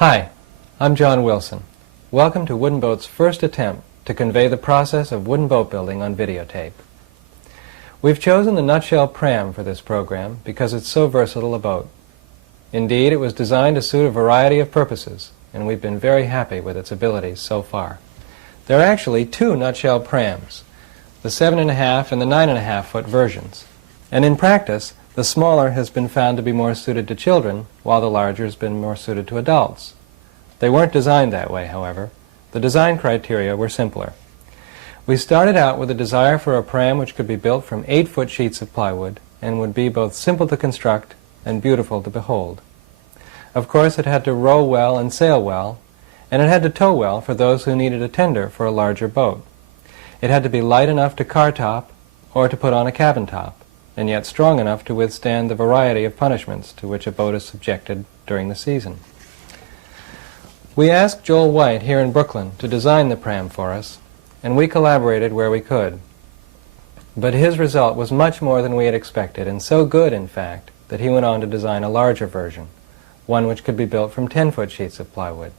Hi, I'm John Wilson. Welcome to Wooden Boat's first attempt to convey the process of wooden boat building on videotape. We've chosen the nutshell pram for this program because it's so versatile a boat. Indeed, it was designed to suit a variety of purposes, and we've been very happy with its abilities so far. There are actually two nutshell prams, the 7.5 and the 9.5 foot versions, and in practice, the smaller has been found to be more suited to children, while the larger has been more suited to adults. They weren't designed that way, however. The design criteria were simpler. We started out with a desire for a pram which could be built from 8-foot sheets of plywood and would be both simple to construct and beautiful to behold. Of course, it had to row well and sail well, and it had to tow well for those who needed a tender for a larger boat. It had to be light enough to car top or to put on a cabin top, and yet strong enough to withstand the variety of punishments to which a boat is subjected during the season. We asked Joel White here in Brooklyn to design the pram for us, and we collaborated where we could. But his result was much more than we had expected, and so good, in fact, that he went on to design a larger version, one which could be built from 10-foot sheets of plywood.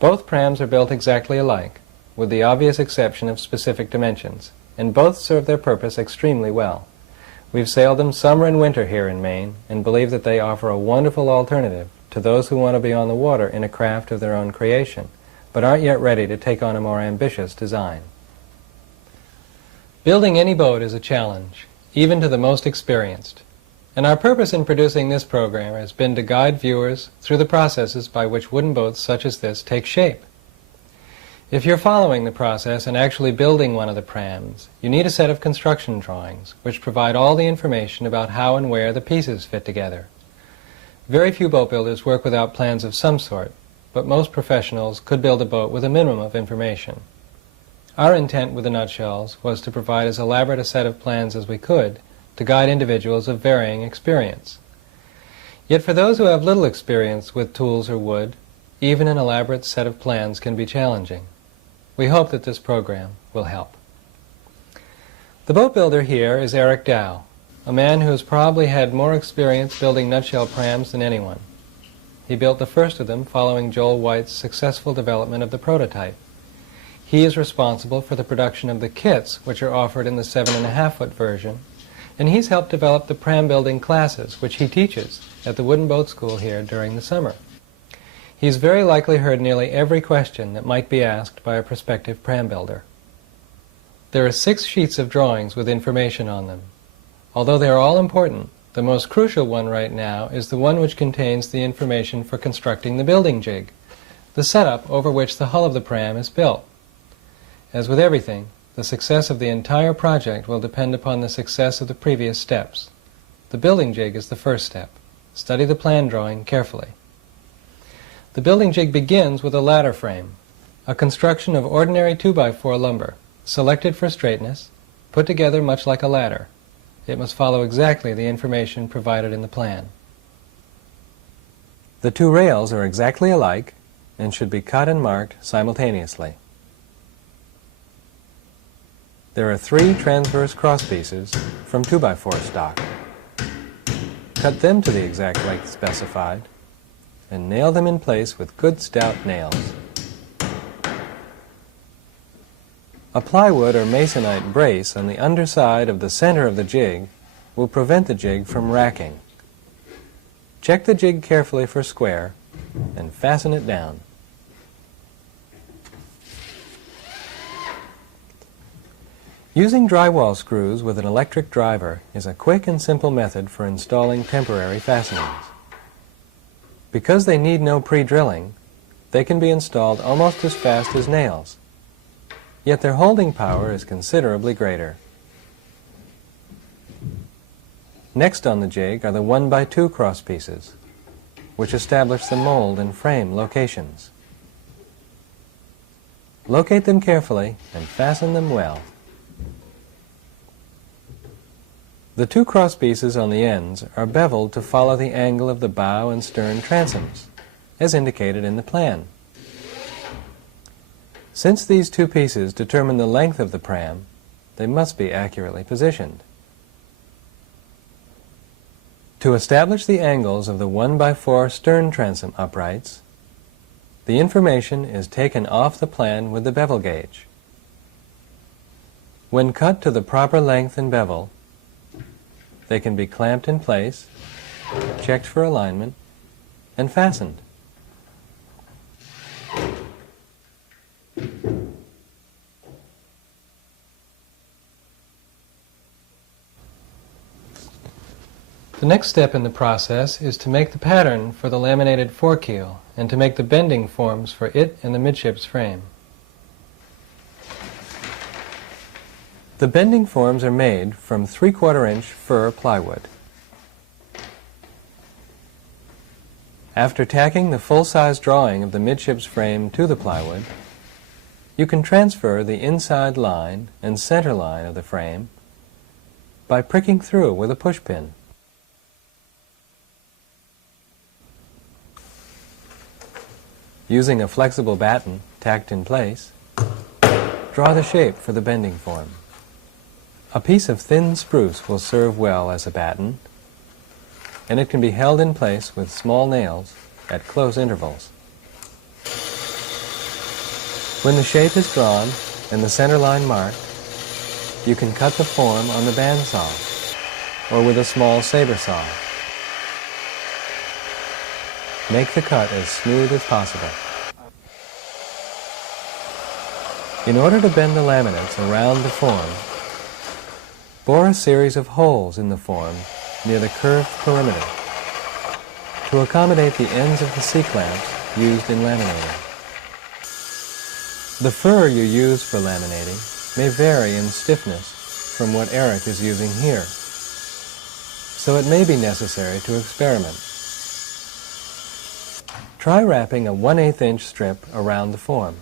Both prams are built exactly alike, with the obvious exception of specific dimensions, and both serve their purpose extremely well. We've sailed them summer and winter here in Maine, and believe that they offer a wonderful alternative to those who want to be on the water in a craft of their own creation, but aren't yet ready to take on a more ambitious design. Building any boat is a challenge, even to the most experienced, and our purpose in producing this program has been to guide viewers through the processes by which wooden boats such as this take shape. If you're following the process and actually building one of the prams, you need a set of construction drawings which provide all the information about how and where the pieces fit together. Very few boat builders work without plans of some sort, but most professionals could build a boat with a minimum of information. Our intent with the nutshells was to provide as elaborate a set of plans as we could to guide individuals of varying experience. Yet for those who have little experience with tools or wood, even an elaborate set of plans can be challenging. We hope that this program will help. The boat builder here is Eric Dow, a man who has probably had more experience building nutshell prams than anyone. He built the first of them following Joel White's successful development of the prototype. He is responsible for the production of the kits which are offered in the 7.5-foot version, and he's helped develop the pram building classes which he teaches at the Wooden Boat School here during the summer. He's very likely heard nearly every question that might be asked by a prospective pram builder. There are 6 sheets of drawings with information on them. Although they are all important, the most crucial one right now is the one which contains the information for constructing the building jig, the setup over which the hull of the pram is built. As with everything, the success of the entire project will depend upon the success of the previous steps. The building jig is the first step. Study the plan drawing carefully. The building jig begins with a ladder frame, a construction of ordinary 2x4 lumber, selected for straightness, put together much like a ladder. It must follow exactly the information provided in the plan. The 2 rails are exactly alike and should be cut and marked simultaneously. There are 3 transverse crosspieces from 2x4 stock. Cut them to the exact length specified and nail them in place with good stout nails. A plywood or masonite brace on the underside of the center of the jig will prevent the jig from racking. Check the jig carefully for square and fasten it down. Using drywall screws with an electric driver is a quick and simple method for installing temporary fastenings. Because they need no pre-drilling, they can be installed almost as fast as nails. Yet their holding power is considerably greater. Next on the jig are the 1x2 crosspieces, which establish the mold and frame locations. Locate them carefully and fasten them well. The 2 crosspieces on the ends are beveled to follow the angle of the bow and stern transoms, as indicated in the plan. Since these 2 pieces determine the length of the pram, they must be accurately positioned. To establish the angles of the 1x4 stern transom uprights, The information is taken off the plan with the bevel gauge. When cut to the proper length and bevel, they can be clamped in place, checked for alignment, and fastened. The next step in the process is to make the pattern for the laminated forekeel and to make the bending forms for it and the midships frame. The bending forms are made from 3/4 inch fir plywood. After tacking the full-size drawing of the midships frame to the plywood, you can transfer the inside line and center line of the frame by pricking through with a push pin. Using a flexible batten tacked in place, draw the shape for the bending form. A piece of thin spruce will serve well as a batten, and it can be held in place with small nails at close intervals. When the shape is drawn and the center line marked, you can cut the form on the bandsaw or with a small saber saw. Make the cut as smooth as possible. In order to bend the laminates around the form, bore a series of holes in the form near the curved perimeter to accommodate the ends of the C-clamps used in laminating. The fir you use for laminating may vary in stiffness from what Eric is using here, so it may be necessary to experiment. Try wrapping a 1/8 inch strip around the form.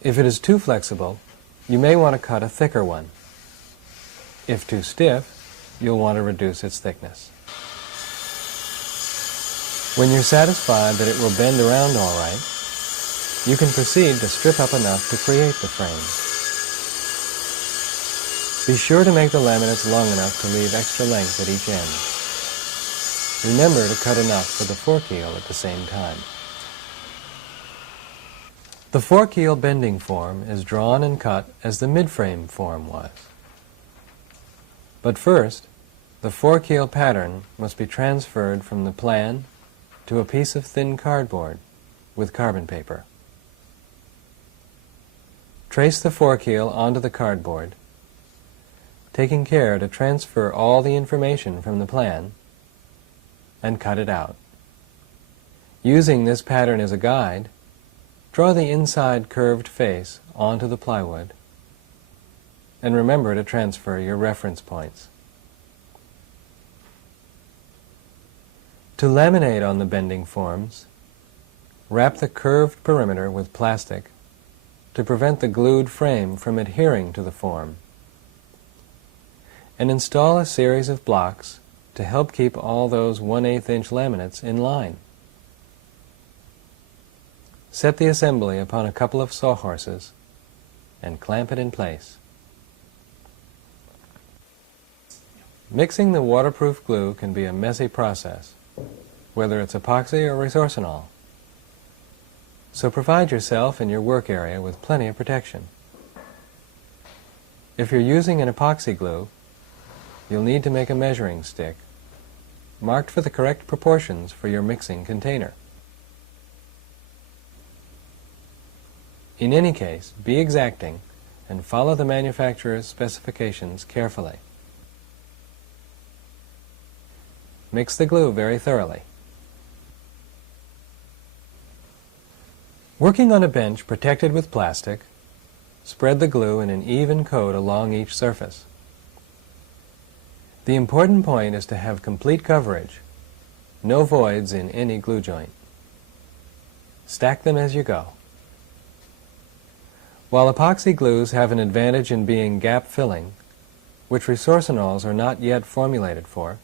If it is too flexible, you may want to cut a thicker one. If too stiff, you'll want to reduce its thickness. When you're satisfied that it will bend around all right, you can proceed to strip up enough to create the frame. Be sure to make the laminates long enough to leave extra length at each end. Remember to cut enough for the forekeel at the same time. The forekeel bending form is drawn and cut as the mid-frame form was. But first, the forekeel pattern must be transferred from the plan to a piece of thin cardboard with carbon paper. Trace the forekeel onto the cardboard, taking care to transfer all the information from the plan, and cut it out. Using this pattern as a guide, draw the inside curved face onto the plywood, and remember to transfer your reference points. To laminate on the bending forms, wrap the curved perimeter with plastic to prevent the glued frame from adhering to the form, and install a series of blocks to help keep all those 1/8 inch laminates in line. Set the assembly upon a couple of sawhorses and clamp it in place. Mixing the waterproof glue can be a messy process, whether it's epoxy or resorcinol. So provide yourself and your work area with plenty of protection. If you're using an epoxy glue, you'll need to make a measuring stick, marked for the correct proportions for your mixing container. In any case, be exacting and follow the manufacturer's specifications carefully. Mix the glue very thoroughly. Working on a bench protected with plastic, spread the glue in an even coat along each surface. The important point is to have complete coverage, no voids in any glue joint. Stack them as you go. While epoxy glues have an advantage in being gap-filling, which resorcinols are not yet formulated for,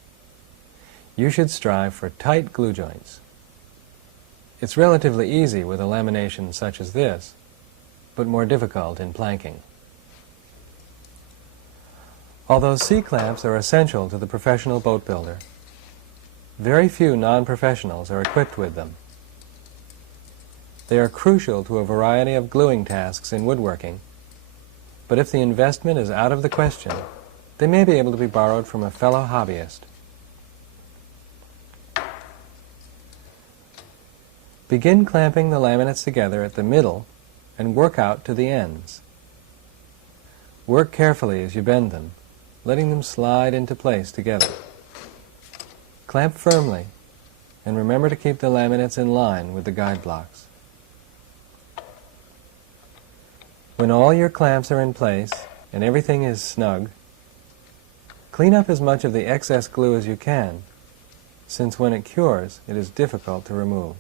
you should strive for tight glue joints. It's relatively easy with a lamination such as this, but more difficult in planking. Although C-clamps are essential to the professional boat builder, very few non-professionals are equipped with them. They are crucial to a variety of gluing tasks in woodworking, but if the investment is out of the question, they may be able to be borrowed from a fellow hobbyist. Begin clamping the laminates together at the middle and work out to the ends. Work carefully as you bend them, letting them slide into place together. Clamp firmly, and remember to keep the laminates in line with the guide blocks. When all your clamps are in place and everything is snug, clean up as much of the excess glue as you can, since when it cures, it is difficult to remove.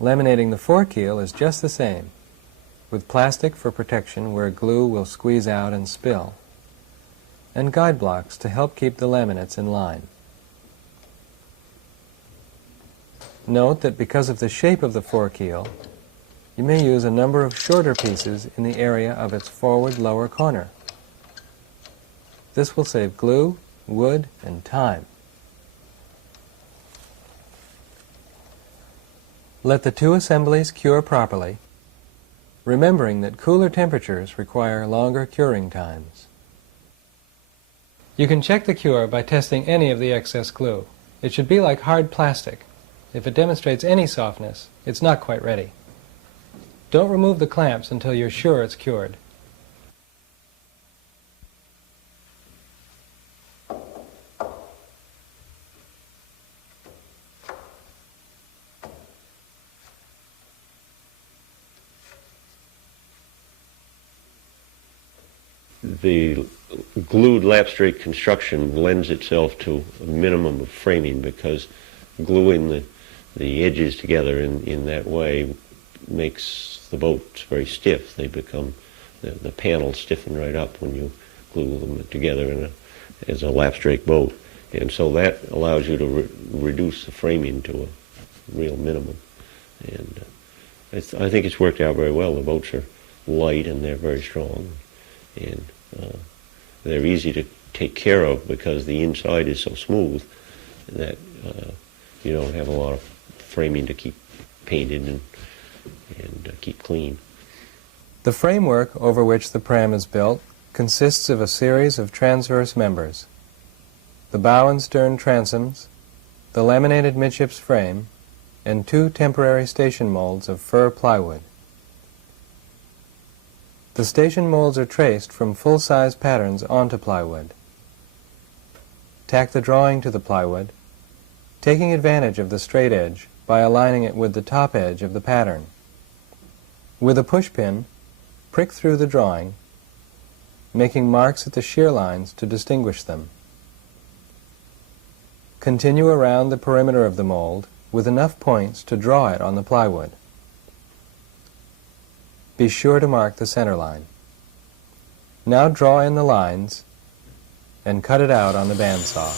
Laminating the forekeel is just the same, with plastic for protection where glue will squeeze out and spill, and guide blocks to help keep the laminates in line. Note that because of the shape of the forekeel, you may use a number of shorter pieces in the area of its forward lower corner. This will save glue, wood, and time. Let the two assemblies cure properly, remembering that cooler temperatures require longer curing times. You can check the cure by testing any of the excess glue. It should be like hard plastic. If it demonstrates any softness, it's not quite ready. Don't remove the clamps until you're sure it's cured. The glued lap straight construction lends itself to a minimum of framing because gluing the edges together in that way makes the boats very stiff. They become, the panels stiffen right up when you glue them together as a lap straight boat. And so that allows you to reduce the framing to a real minimum. And I think it's worked out very well. The boats are light and they're very strong. And they're easy to take care of because the inside is so smooth that you don't have a lot of framing to keep painted and keep clean. The framework over which the pram is built consists of a series of transverse members: the bow and stern transoms, the laminated midships frame, and two temporary station molds of fir plywood. The station molds are traced from full-size patterns onto plywood. Tack the drawing to the plywood, taking advantage of the straight edge by aligning it with the top edge of the pattern. With a pushpin, prick through the drawing, making marks at the shear lines to distinguish them. Continue around the perimeter of the mold with enough points to draw it on the plywood. Be sure to mark the center line. Now draw in the lines and cut it out on the bandsaw.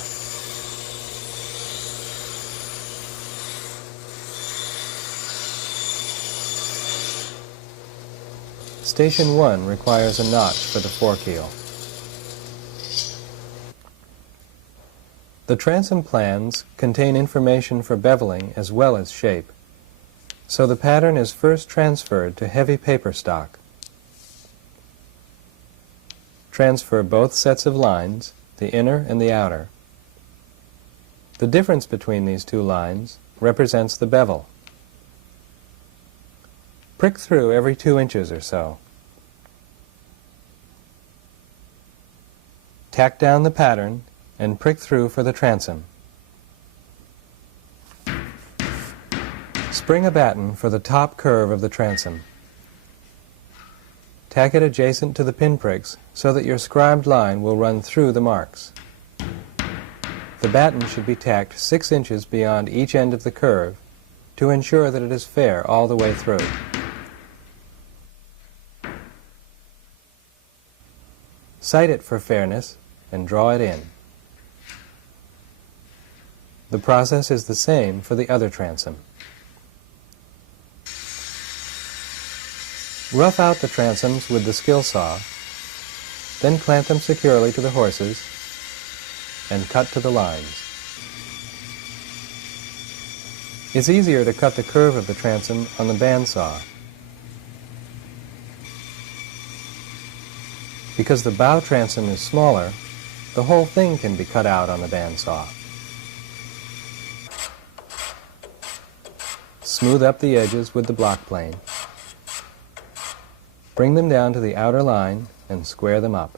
Station 1 requires a notch for the forekeel. The transom plans contain information for beveling as well as shape, so the pattern is first transferred to heavy paper stock. Transfer both sets of lines, the inner and the outer. The difference between these two lines represents the bevel. Prick through every 2 inches or so. Tack down the pattern and prick through for the transom. Spring a batten for the top curve of the transom. Tack it adjacent to the pinpricks so that your scribed line will run through the marks. The batten should be tacked 6 inches beyond each end of the curve to ensure that it is fair all the way through. Sight it for fairness and draw it in. The process is the same for the other transom. Rough out the transoms with the skill saw, then clamp them securely to the horses and cut to the lines. It's easier to cut the curve of the transom on the bandsaw. Because the bow transom is smaller, the whole thing can be cut out on the bandsaw. Smooth up the edges with the block plane. Bring them down to the outer line and square them up.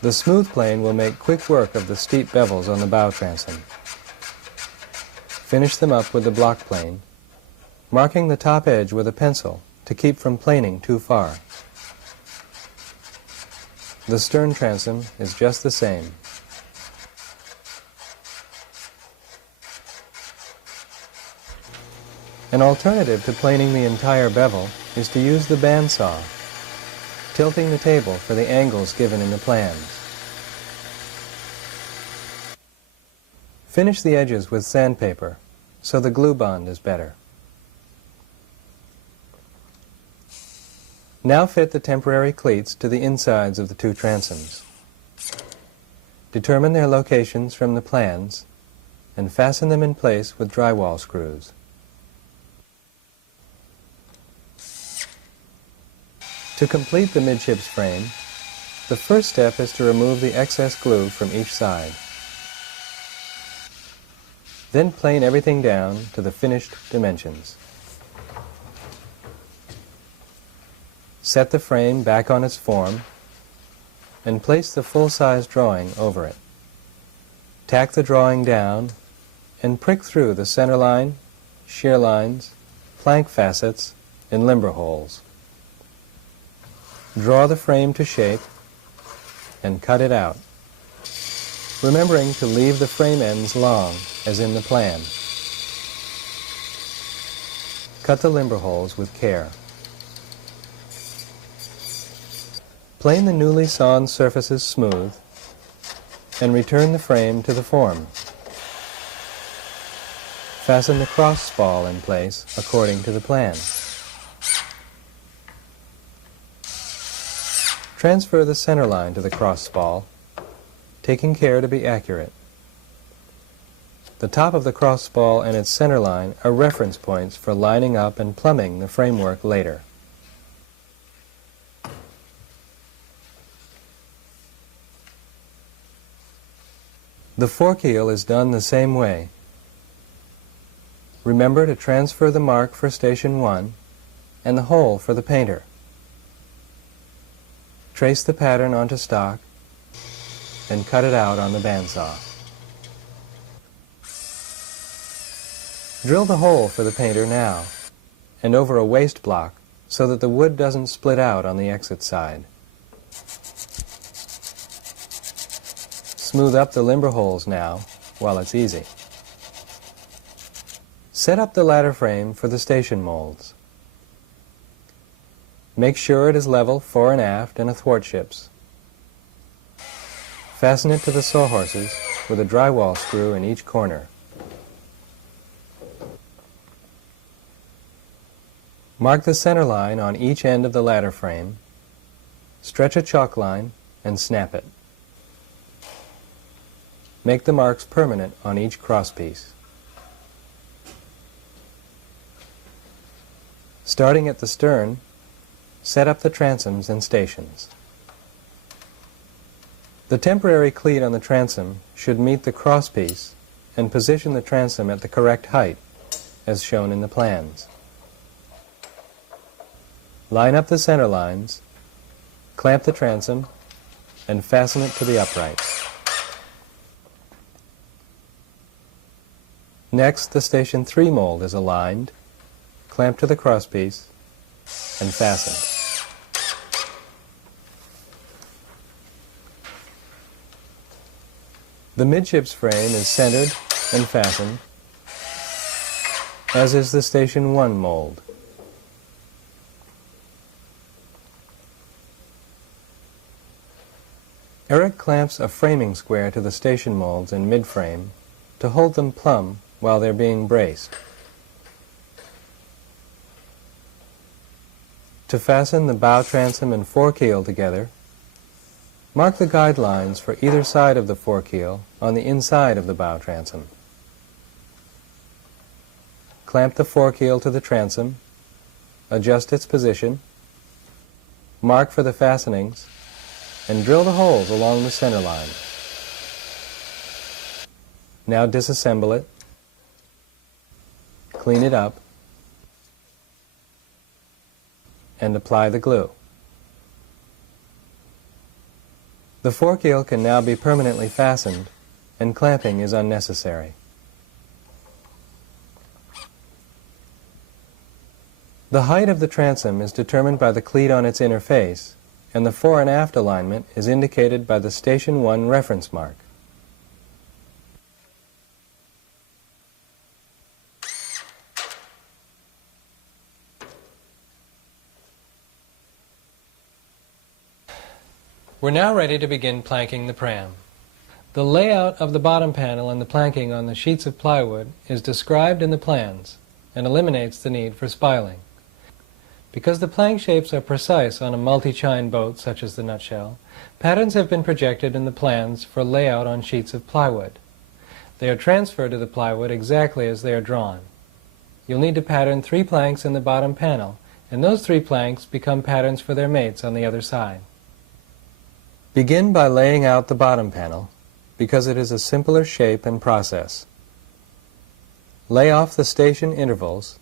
The smooth plane will make quick work of the steep bevels on the bow transom. Finish them up with the block plane, marking the top edge with a pencil to keep from planing too far. The stern transom is just the same. An alternative to planing the entire bevel is to use the bandsaw, tilting the table for the angles given in the plans. Finish the edges with sandpaper so the glue bond is better. Now fit the temporary cleats to the insides of the two transoms. Determine their locations from the plans and fasten them in place with drywall screws. To complete the midships frame, the first step is to remove the excess glue from each side. Then plane everything down to the finished dimensions. Set the frame back on its form and place the full-size drawing over it. Tack the drawing down and prick through the center line, shear lines, plank facets, and limber holes. Draw the frame to shape and cut it out, remembering to leave the frame ends long as in the plan. Cut the limber holes with care. Plane the newly sawn surfaces smooth and return the frame to the form. Fasten the cross spall in place according to the plan. Transfer the center line to the cross spall, taking care to be accurate. The top of the cross spall and its center line are reference points for lining up and plumbing the framework later. The forkeel is done the same way. Remember to transfer the mark for station 1 and the hole for the painter. Trace the pattern onto stock and cut it out on the bandsaw. Drill the hole for the painter now and over a waste block so that the wood doesn't split out on the exit side. Smooth up the limber holes now while it's easy. Set up the ladder frame for the station molds. Make sure it is level fore and aft and athwartships. Fasten it to the sawhorses with a drywall screw in each corner. Mark the center line on each end of the ladder frame, stretch a chalk line, and snap it. Make the marks permanent on each crosspiece. Starting at the stern, set up the transoms and stations. The temporary cleat on the transom should meet the crosspiece and position the transom at the correct height, as shown in the plans. Line up the center lines, clamp the transom, and fasten it to the upright. Next, the Station 3 mold is aligned, clamped to the crosspiece, and fastened. The midships frame is centered and fastened, as is the Station 1 mold. Eric clamps a framing square to the station molds in mid-frame to hold them plumb while they're being braced. To fasten the bow transom and forkeel together, mark the guidelines for either side of the forkeel on the inside of the bow transom. clamp the forkeel to the transom, adjust its position, mark for the fastenings, and drill the holes along the center line. Now disassemble it, clean it up, and apply the glue. The forkeel can now be permanently fastened, and clamping is unnecessary. The height of the transom is determined by the cleat on its inner face, and the fore and aft alignment is indicated by the Station 1 reference mark. We're now ready to begin planking the pram. The layout of the bottom panel and the planking on the sheets of plywood is described in the plans and eliminates the need for spiling. Because the plank shapes are precise on a multi-chine boat such as the Nutshell, patterns have been projected in the plans for layout on sheets of plywood. They are transferred to the plywood exactly as they are drawn. You'll need to pattern 3 planks in the bottom panel, and those 3 planks become patterns for their mates on the other side. Begin by laying out the bottom panel, because it is a simpler shape and process. Lay off the station intervals,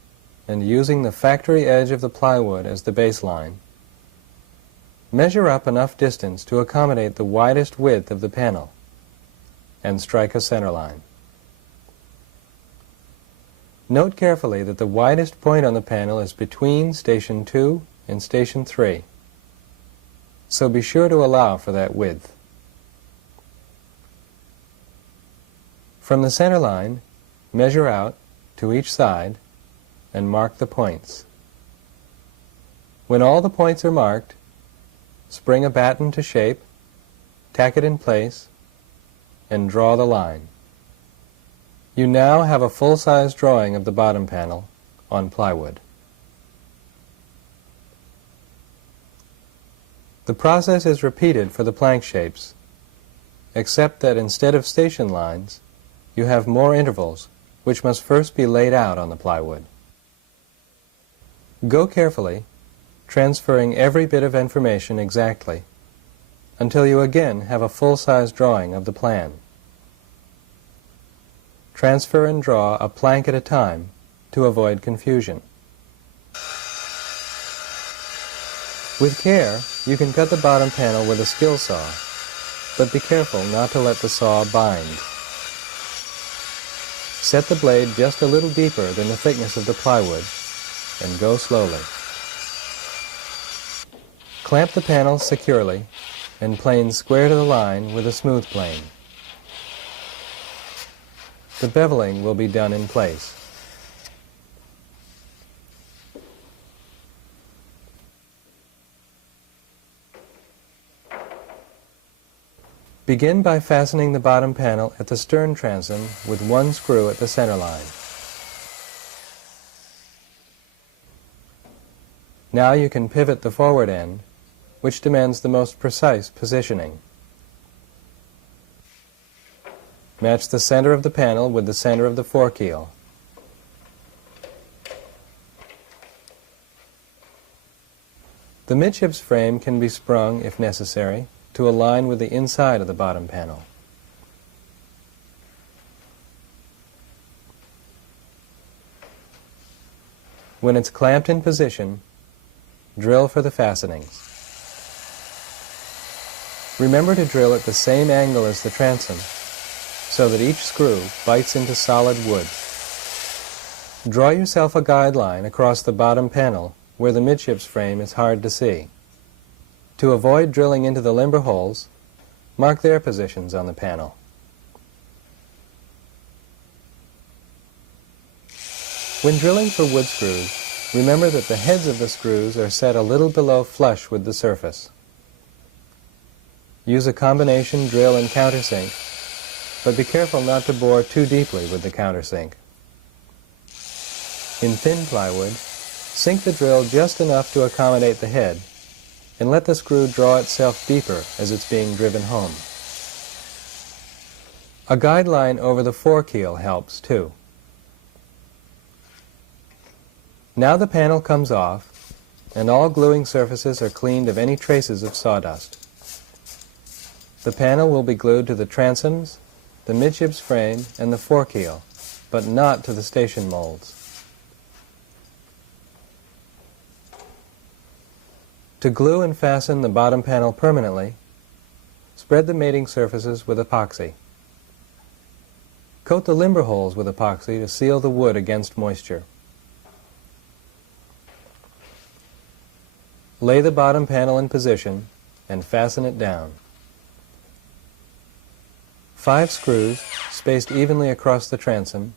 and using the factory edge of the plywood as the baseline, measure up enough distance to accommodate the widest width of the panel, and strike a center line. Note carefully that the widest point on the panel is between Station 2 and Station 3. So be sure to allow for that width. From the center line, measure out to each side and mark the points. When all the points are marked, spring a batten to shape, tack it in place, and draw the line. You now have a full-size drawing of the bottom panel on plywood. The process is repeated for the plank shapes, except that instead of station lines, you have more intervals, which must first be laid out on the plywood. Go carefully, transferring every bit of information exactly, until you again have a full-size drawing of the plan. Transfer and draw a plank at a time to avoid confusion. With care, you can cut the bottom panel with a skill saw, but be careful not to let the saw bind. Set the blade just a little deeper than the thickness of the plywood, and go slowly. Clamp the panel securely and plane square to the line with a smooth plane. The beveling will be done in place. Begin by fastening the bottom panel at the stern transom with 1 screw at the center line. Now you can pivot the forward end, which demands the most precise positioning. Match the center of the panel with the center of the forkeel. The midships frame can be sprung, if necessary, to align with the inside of the bottom panel. When it's clamped in position, drill for the fastenings. Remember to drill at the same angle as the transom, so that each screw bites into solid wood. Draw yourself a guideline across the bottom panel where the midships frame is hard to see. To avoid drilling into the limber holes, mark their positions on the panel. When drilling for wood screws, remember that the heads of the screws are set a little below flush with the surface. Use a combination drill and countersink, but be careful not to bore too deeply with the countersink. In thin plywood, sink the drill just enough to accommodate the head, and let the screw draw itself deeper as it's being driven home. A guideline over the forkeel helps too. Now the panel comes off, and all gluing surfaces are cleaned of any traces of sawdust. The panel will be glued to the transoms, the midships frame, and the forkeel, but not to the station molds. To glue and fasten the bottom panel permanently, spread the mating surfaces with epoxy. Coat the limber holes with epoxy to seal the wood against moisture. Lay the bottom panel in position and fasten it down. 5 screws, spaced evenly across the transom,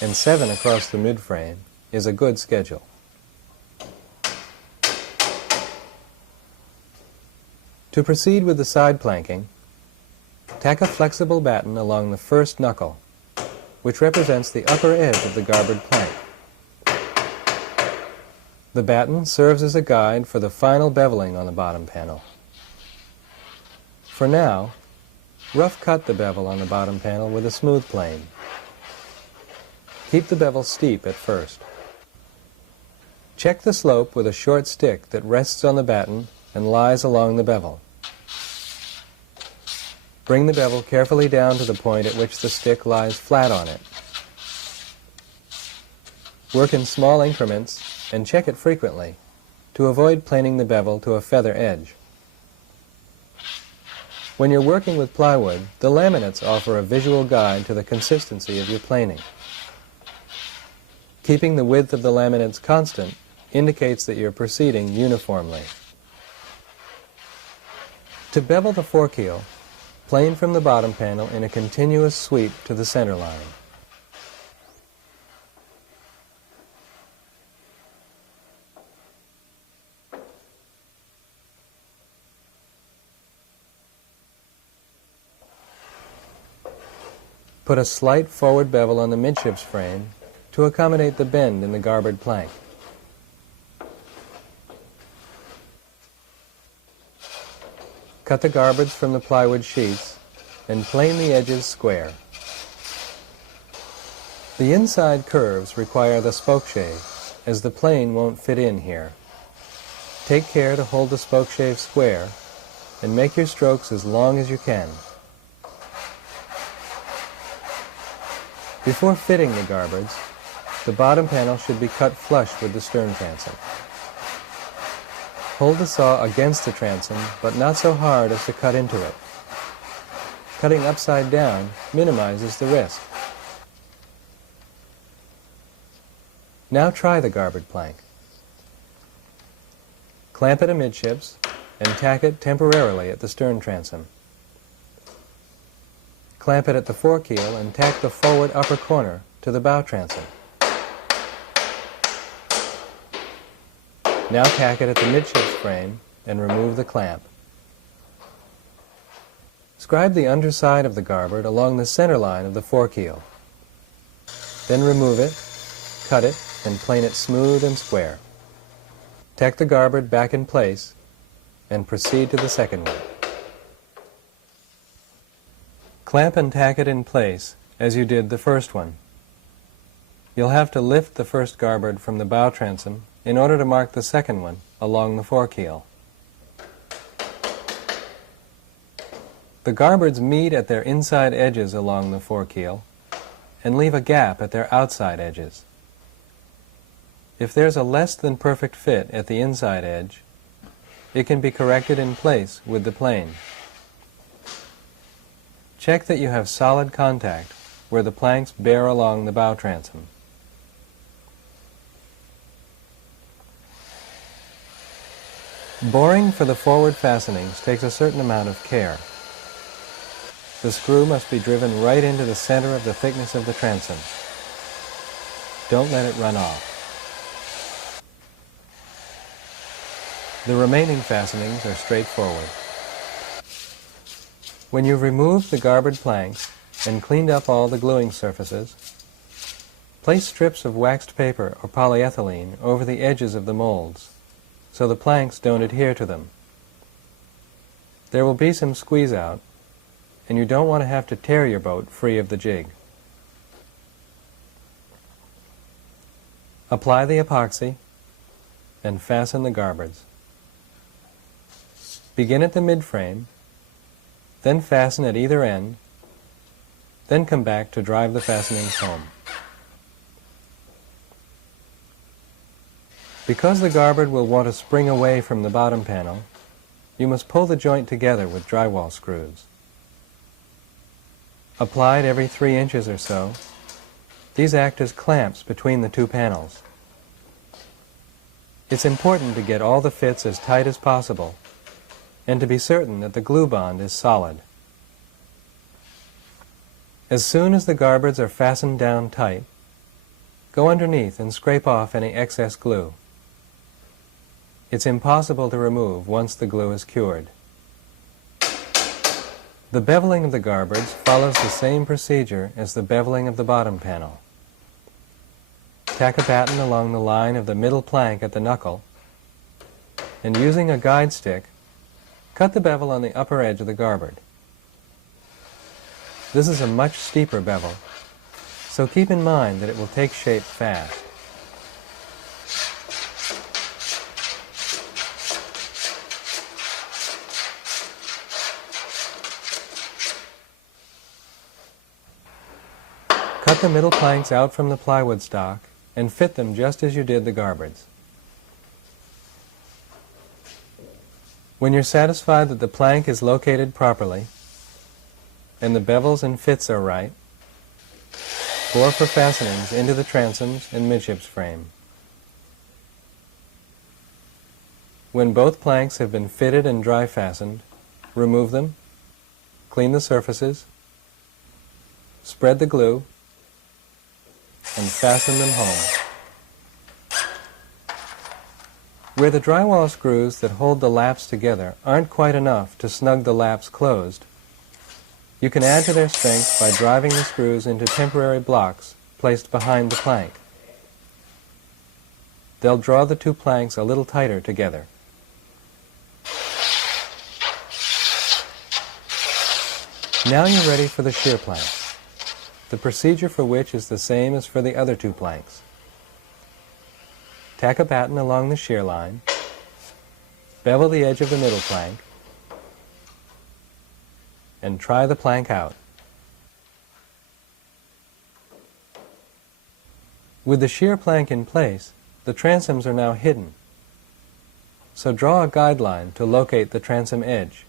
and 7 across the midframe, is a good schedule. To proceed with the side planking, tack a flexible batten along the first knuckle, which represents the upper edge of the garboard plank. The batten serves as a guide for the final beveling on the bottom panel. For now, rough cut the bevel on the bottom panel with a smooth plane. Keep the bevel steep at first. Check the slope with a short stick that rests on the batten and lies along the bevel. Bring the bevel carefully down to the point at which the stick lies flat on it. Work in small increments and check it frequently to avoid planing the bevel to a feather edge. When you're working with plywood, the laminates offer a visual guide to the consistency of your planing. Keeping the width of the laminates constant indicates that you're proceeding uniformly. To bevel the forkeel, plane from the bottom panel in a continuous sweep to the center line. Put a slight forward bevel on the midships frame to accommodate the bend in the garboard plank. Cut the garboards from the plywood sheets and plane the edges square. The inside curves require the spokeshave, as the plane won't fit in here. Take care to hold the spokeshave square and make your strokes as long as you can. Before fitting the garboards, the bottom panel should be cut flush with the stern transom. Hold the saw against the transom, but not so hard as to cut into it. Cutting upside down minimizes the risk. Now try the garboard plank. Clamp it amidships and tack it temporarily at the stern transom. Clamp it at the forkeel and tack the forward upper corner to the bow transom. Now tack it at the midships frame and remove the clamp. Scribe the underside of the garboard along the center line of the forkeel. Then remove it, cut it, and plane it smooth and square. Tack the garboard back in place and proceed to the second one. Clamp and tack it in place as you did the first one. You'll have to lift the first garboard from the bow transom in order to mark the second one along the forkeel. The garboards meet at their inside edges along the forkeel and leave a gap at their outside edges. If there's a less than perfect fit at the inside edge, it can be corrected in place with the plane. Check that you have solid contact where the planks bear along the bow transom. Boring for the forward fastenings takes a certain amount of care. The screw must be driven right into the center of the thickness of the transom. Don't let it run off. The remaining fastenings are straightforward. When you've removed the garboard planks and cleaned up all the gluing surfaces, place strips of waxed paper or polyethylene over the edges of the molds, so the planks don't adhere to them. There will be some squeeze out, and you don't want to have to tear your boat free of the jig. Apply the epoxy and fasten the garbards. Begin at the midframe, then fasten at either end, then come back to drive the fastenings home. Because the garbard will want to spring away from the bottom panel, you must pull the joint together with drywall screws. Applied every 3 inches or so, these act as clamps between the two panels. It's important to get all the fits as tight as possible and to be certain that the glue bond is solid. As soon as the garbards are fastened down tight, go underneath and scrape off any excess glue. It's impossible to remove once the glue is cured. The beveling of the garbards follows the same procedure as the beveling of the bottom panel. Tack a batten along the line of the middle plank at the knuckle, and using a guide stick, cut the bevel on the upper edge of the garbard. This is a much steeper bevel, so keep in mind that it will take shape fast. Cut the middle planks out from the plywood stock and fit them just as you did the garbards. When you're satisfied that the plank is located properly and the bevels and fits are right, bore for fastenings into the transoms and midships frame. When both planks have been fitted and dry fastened, remove them, clean the surfaces, spread the glue, and fasten them home. Where the drywall screws that hold the laps together aren't quite enough to snug the laps closed, you can add to their strength by driving the screws into temporary blocks placed behind the plank. They'll draw the two planks a little tighter together. Now you're ready for the shear plank, the procedure for which is the same as for the other two planks. Tack a batten along the shear line, bevel the edge of the middle plank, and try the plank out. With the shear plank in place, the transoms are now hidden. So draw a guideline to locate the transom edge.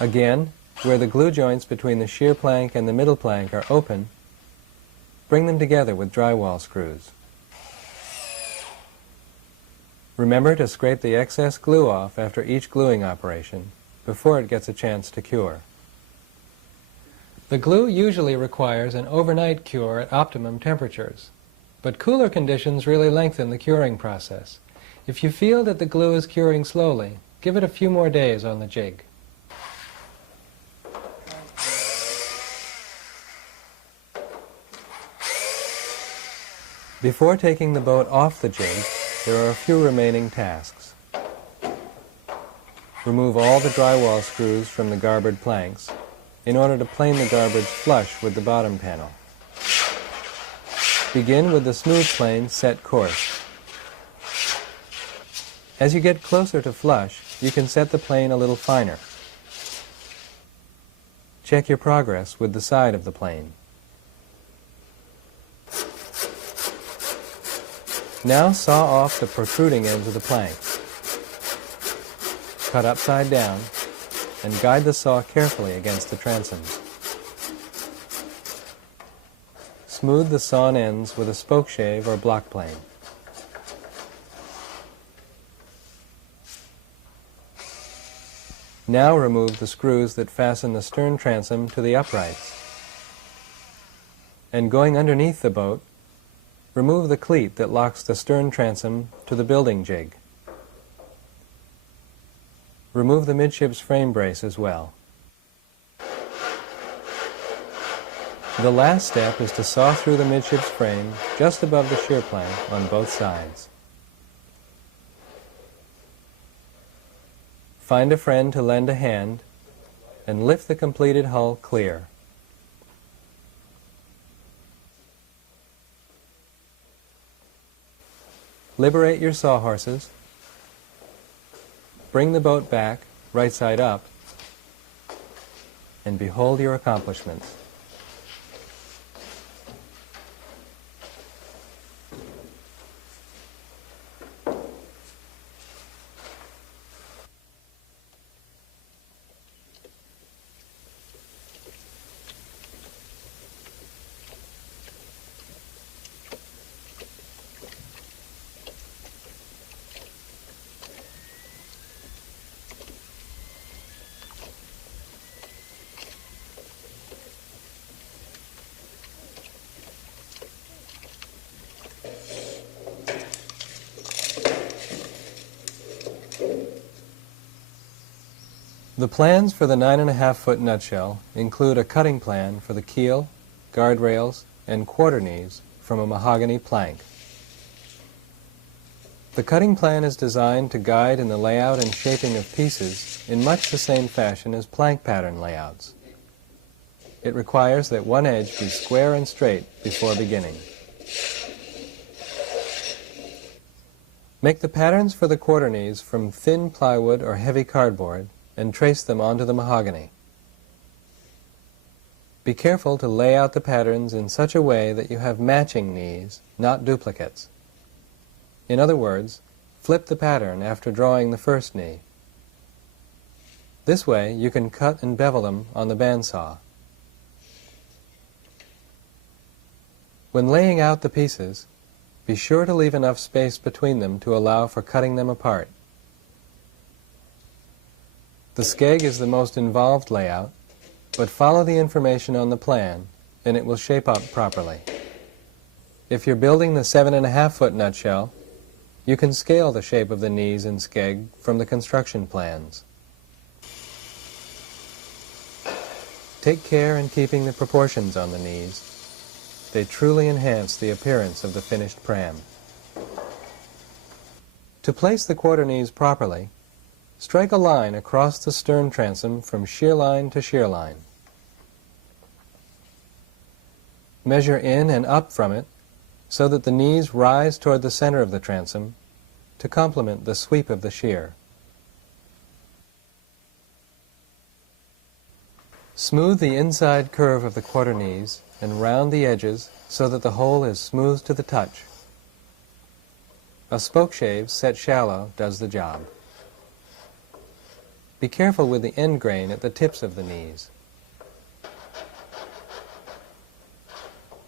Again, where the glue joints between the shear plank and the middle plank are open, bring them together with drywall screws. Remember to scrape the excess glue off after each gluing operation before it gets a chance to cure. The glue usually requires an overnight cure at optimum temperatures, but cooler conditions really lengthen the curing process. If you feel that the glue is curing slowly, give it a few more days on the jig. Before taking the boat off the jig, there are a few remaining tasks. Remove all the drywall screws from the garbard planks in order to plane the garbards flush with the bottom panel. Begin with the smooth plane set coarse. As you get closer to flush, you can set the plane a little finer. Check your progress with the side of the plane. Now saw off the protruding ends of the planks. Cut upside down and guide the saw carefully against the transoms. Smooth the sawn ends with a spoke shave or block plane. Now remove the screws that fasten the stern transom to the uprights. And going underneath the boat, remove the cleat that locks the stern transom to the building jig. Remove the midships frame brace as well. The last step is to saw through the midships frame just above the shear plank on both sides. Find a friend to lend a hand and lift the completed hull clear. Liberate your sawhorses. Bring the boat back, right side up, and behold your accomplishments. The plans for the 9.5-foot nutshell include a cutting plan for the keel, guardrails, and quarter knees from a mahogany plank. The cutting plan is designed to guide in the layout and shaping of pieces in much the same fashion as plank pattern layouts. It requires that one edge be square and straight before beginning. Make the patterns for the quarter knees from thin plywood or heavy cardboard and trace them onto the mahogany. Be careful to lay out the patterns in such a way that you have matching knees, not duplicates. In other words, flip the pattern after drawing the first knee. This way you can cut and bevel them on the bandsaw. When laying out the pieces, be sure to leave enough space between them to allow for cutting them apart. The skeg is the most involved layout, but follow the information on the plan and it will shape up properly. If you're building the 7.5-foot nutshell, you can scale the shape of the knees and skeg from the construction plans. Take care in keeping the proportions on the knees. They truly enhance the appearance of the finished pram. To place the quarter knees properly, strike a line across the stern transom from shear line to shear line. Measure in and up from it so that the knees rise toward the center of the transom to complement the sweep of the shear. Smooth the inside curve of the quarter knees and round the edges so that the whole is smooth to the touch. A spoke shave set shallow does the job. Be careful with the end grain at the tips of the knees.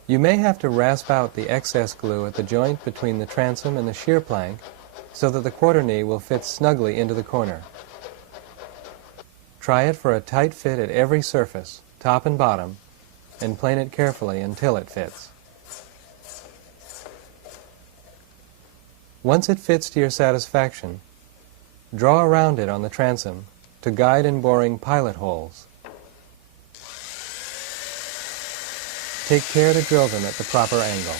You may have to rasp out the excess glue at the joint between the transom and the shear plank so that the quarter knee will fit snugly into the corner. Try it for a tight fit at every surface, top and bottom, and plane it carefully until it fits. Once it fits to your satisfaction, draw around it on the transom to guide in boring pilot holes. Take care to drill them at the proper angle.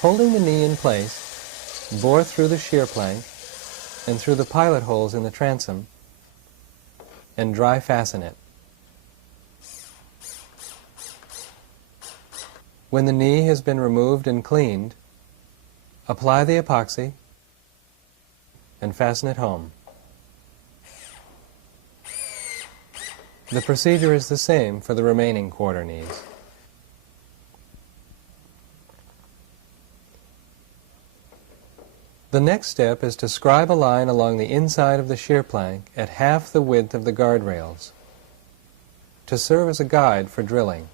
Holding the knee in place, bore through the shear plank and through the pilot holes in the transom and dry fasten it. When the knee has been removed and cleaned, apply the epoxy and fasten it home. The procedure is the same for the remaining quarter knees. The next step is to scribe a line along the inside of the shear plank at half the width of the guardrails to serve as a guide for drilling.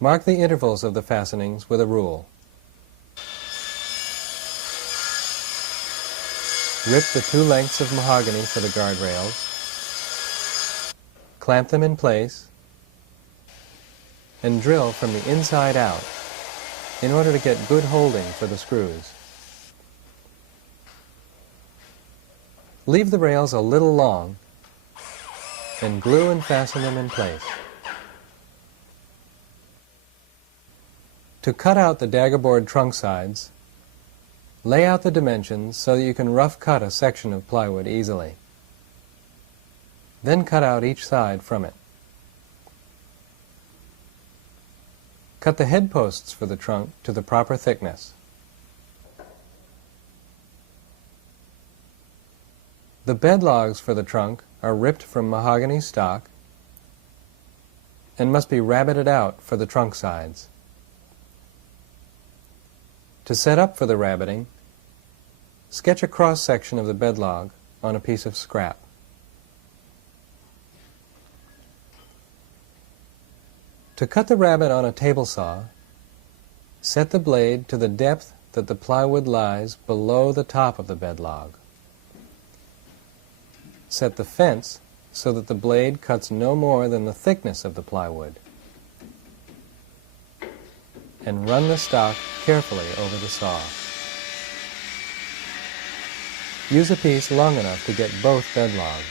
Mark the intervals of the fastenings with a rule. Rip the two lengths of mahogany for the guardrails, clamp them in place, and drill from the inside out in order to get good holding for the screws. Leave the rails a little long and glue and fasten them in place. To cut out the daggerboard trunk sides, lay out the dimensions so that you can rough cut a section of plywood easily. Then cut out each side from it. Cut the head posts for the trunk to the proper thickness. The bed logs for the trunk are ripped from mahogany stock and must be rabbited out for the trunk sides. To set up for the rabbiting, sketch a cross-section of the bed log on a piece of scrap. To cut the rabbet on a table saw, set the blade to the depth that the plywood lies below the top of the bed log. Set the fence so that the blade cuts no more than the thickness of the plywood. And run the stock carefully over the saw. Use a piece long enough to get both bed logs.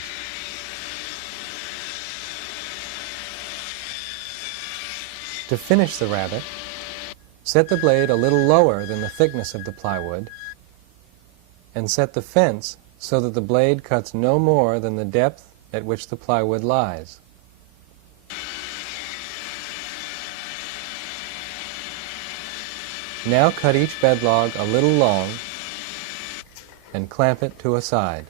To finish the rabbet, set the blade a little lower than the thickness of the plywood, and set the fence so that the blade cuts no more than the depth at which the plywood lies. Now cut each bed log a little long and clamp it to a side.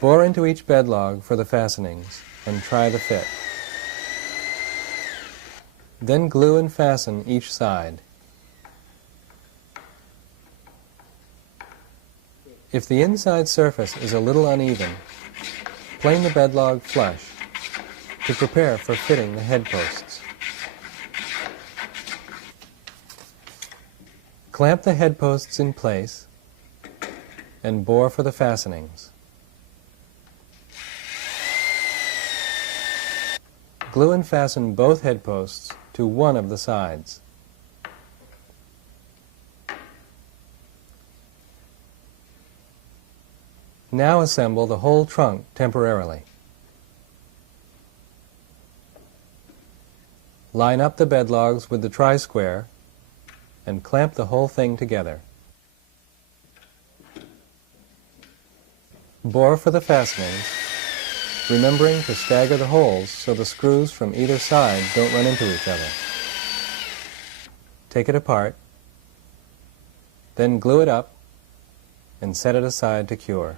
Bore into each bed log for the fastenings and try the fit. Then glue and fasten each side. If the inside surface is a little uneven, plane the bed log flush to prepare for fitting the head posts. Clamp the head posts in place and bore for the fastenings. Glue and fasten both head posts to one of the sides. Now assemble the whole trunk temporarily. Line up the bed logs with the tri-square and clamp the whole thing together. Bore for the fastenings, remembering to stagger the holes so the screws from either side don't run into each other. Take it apart, then glue it up and set it aside to cure.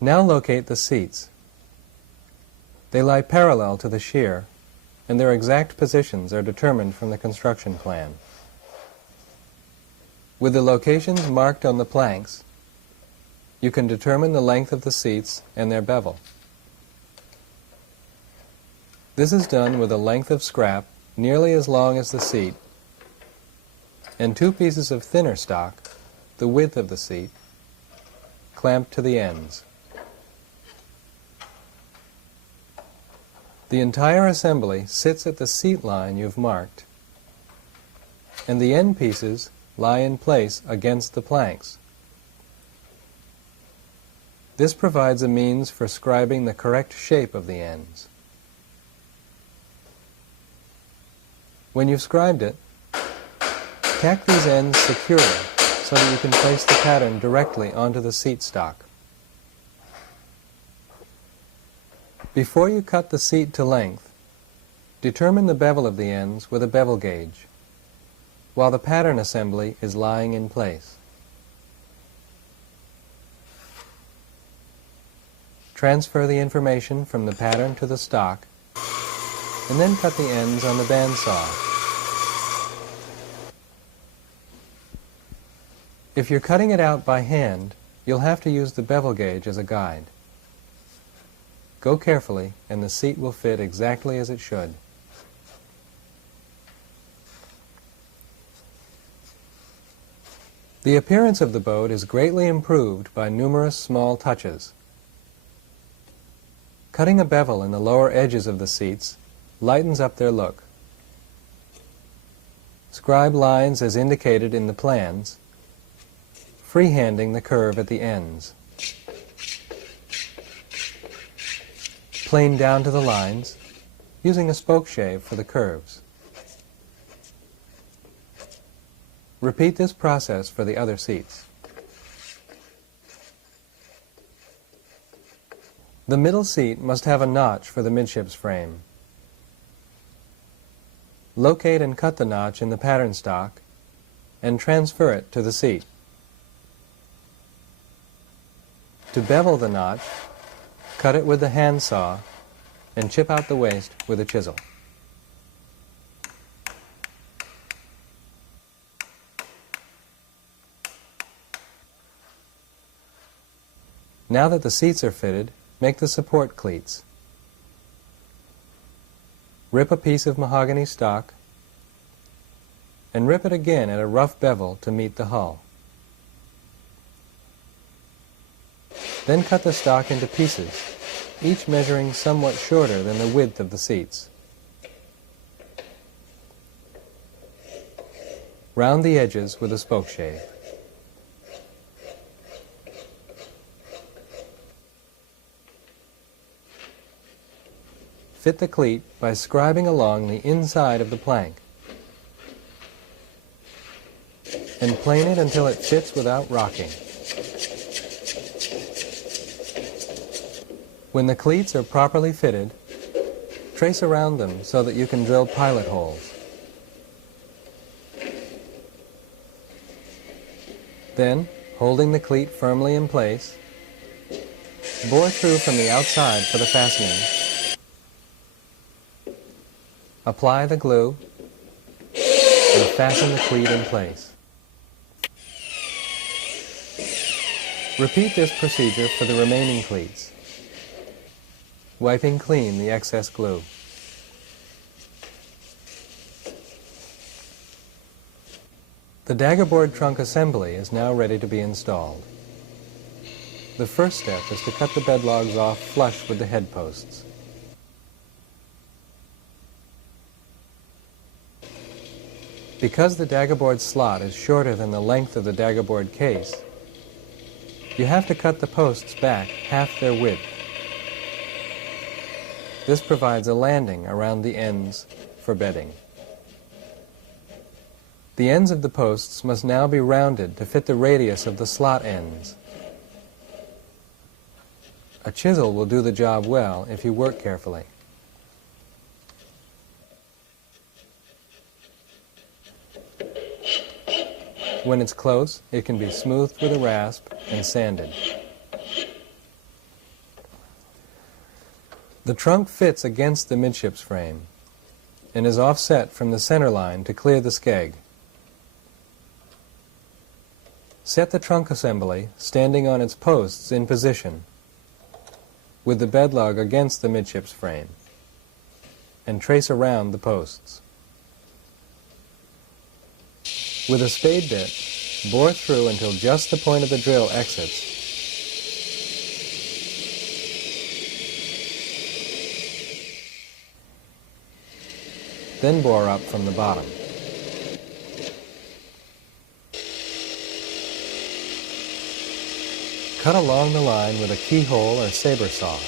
Now locate the seats. They lie parallel to the shear, and their exact positions are determined from the construction plan. With the locations marked on the planks, you can determine the length of the seats and their bevel. This is done with a length of scrap nearly as long as the seat and two pieces of thinner stock, the width of the seat, clamped to the ends. The entire assembly sits at the seat line you've marked, and the end pieces lie in place against the planks. This provides a means for scribing the correct shape of the ends. When you've scribed it, tack these ends securely so that you can place the pattern directly onto the seat stock. Before you cut the seat to length, determine the bevel of the ends with a bevel gauge, while the pattern assembly is lying in place. Transfer the information from the pattern to the stock, and then cut the ends on the bandsaw. If you're cutting it out by hand, you'll have to use the bevel gauge as a guide. Go carefully, and the seat will fit exactly as it should. The appearance of the boat is greatly improved by numerous small touches. Cutting a bevel in the lower edges of the seats lightens up their look. Scribe lines as indicated in the plans, freehanding the curve at the ends. Plane down to the lines, using a spoke shave for the curves. Repeat this process for the other seats. The middle seat must have a notch for the midships frame. Locate and cut the notch in the pattern stock and transfer it to the seat. To bevel the notch, cut it with the hand saw and chip out the waste with a chisel. Now that the seats are fitted, make the support cleats. Rip a piece of mahogany stock and rip it again at a rough bevel to meet the hull. Then cut the stock into pieces, each measuring somewhat shorter than the width of the seats. Round the edges with a spoke shave. Fit the cleat by scribing along the inside of the plank and plane it until it fits without rocking. When the cleats are properly fitted, trace around them so that you can drill pilot holes. Then, holding the cleat firmly in place, bore through from the outside for the fastening. Apply the glue and fasten the cleat in place. Repeat this procedure for the remaining cleats, wiping clean the excess glue. The daggerboard trunk assembly is now ready to be installed. The first step is to cut the bed logs off flush with the head posts. Because the daggerboard slot is shorter than the length of the daggerboard case, you have to cut the posts back half their width. This provides a landing around the ends for bedding. The ends of the posts must now be rounded to fit the radius of the slot ends. A chisel will do the job well if you work carefully. When it's close, it can be smoothed with a rasp and sanded. The trunk fits against the midships frame and is offset from the center line to clear the skeg. Set the trunk assembly standing on its posts in position with the bed log against the midships frame and trace around the posts. With a spade bit, bore through until just the point of the drill exits. Then bore up from the bottom. Cut along the line with a keyhole or saber saw.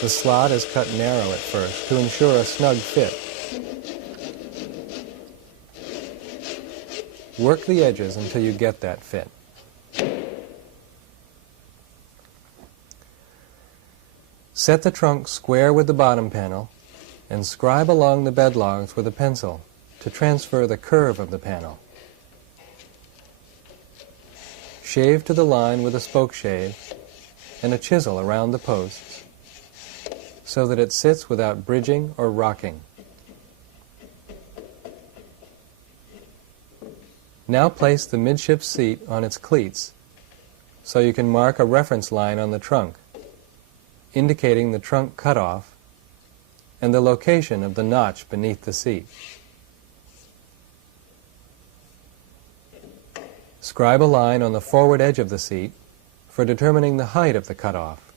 The slot is cut narrow at first to ensure a snug fit. Work the edges until you get that fit. Set the trunk square with the bottom panel and scribe along the bed logs with a pencil to transfer the curve of the panel. Shave to the line with a spoke shave and a chisel around the posts so that it sits without bridging or rocking. Now place the midship seat on its cleats so you can mark a reference line on the trunk, indicating the trunk cutoff and the location of the notch beneath the seat. Scribe a line on the forward edge of the seat for determining the height of the cutoff.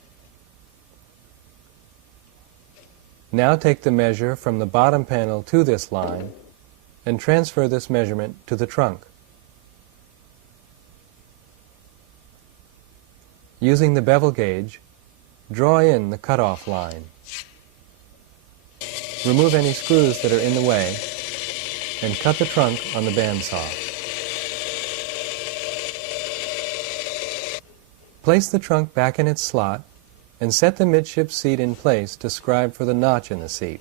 Now take the measure from the bottom panel to this line and transfer this measurement to the trunk. Using the bevel gauge, draw in the cutoff line. Remove any screws that are in the way and cut the trunk on the bandsaw. Place the trunk back in its slot and set the midship seat in place to scribe for the notch in the seat.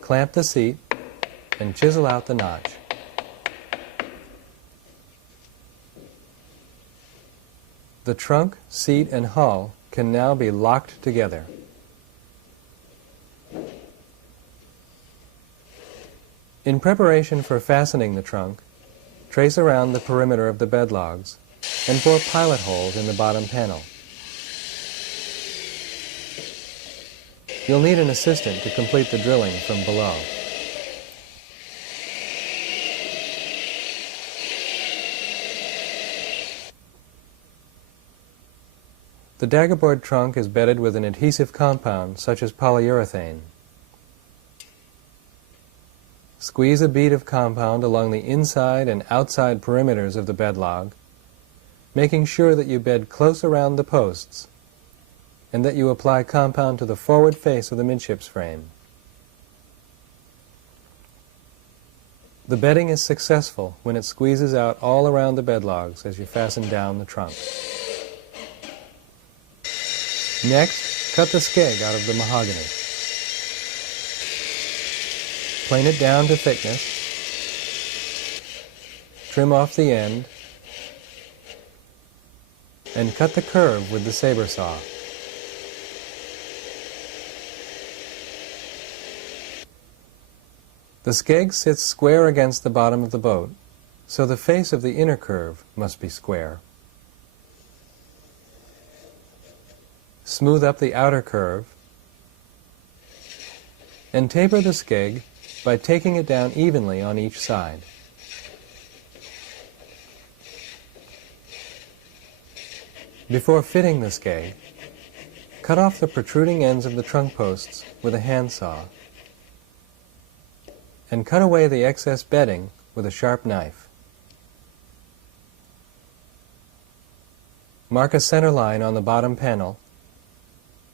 Clamp the seat and chisel out the notch. The trunk, seat, and hull can now be locked together. In preparation for fastening the trunk, trace around the perimeter of the bed logs and bore pilot holes in the bottom panel. You'll need an assistant to complete the drilling from below. The daggerboard trunk is bedded with an adhesive compound such as polyurethane. Squeeze a bead of compound along the inside and outside perimeters of the bed log, making sure that you bed close around the posts and that you apply compound to the forward face of the midships frame. The bedding is successful when it squeezes out all around the bed logs as you fasten down the trunk. Next, cut the skeg out of the mahogany. Plane it down to thickness, trim off the end, and cut the curve with the saber saw. The skeg sits square against the bottom of the boat, so the face of the inner curve must be square. Smooth up the outer curve, and taper the skeg by taking it down evenly on each side. Before fitting the skeg, cut off the protruding ends of the trunk posts with a handsaw and cut away the excess bedding with a sharp knife. Mark a center line on the bottom panel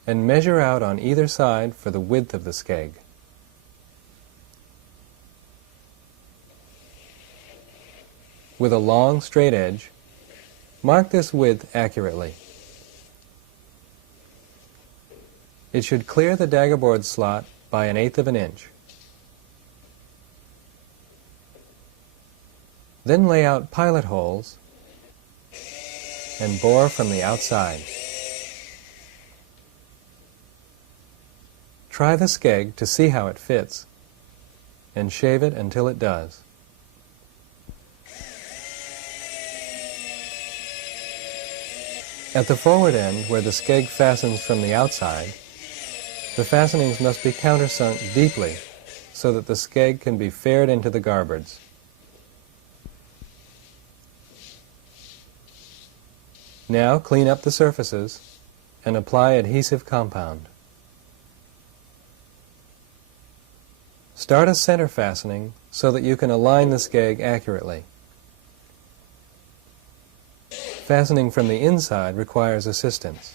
and measure out on either side for the width of the skeg. With a long, straight edge, mark this width accurately. It should clear the daggerboard slot by 1/8 of an inch. Then lay out pilot holes and bore from the outside. Try the skeg to see how it fits and shave it until it does. At the forward end, where the skeg fastens from the outside, the fastenings must be countersunk deeply so that the skeg can be fared into the garboards. Now clean up the surfaces and apply adhesive compound. Start a center fastening so that you can align the skeg accurately. Fastening from the inside requires assistance.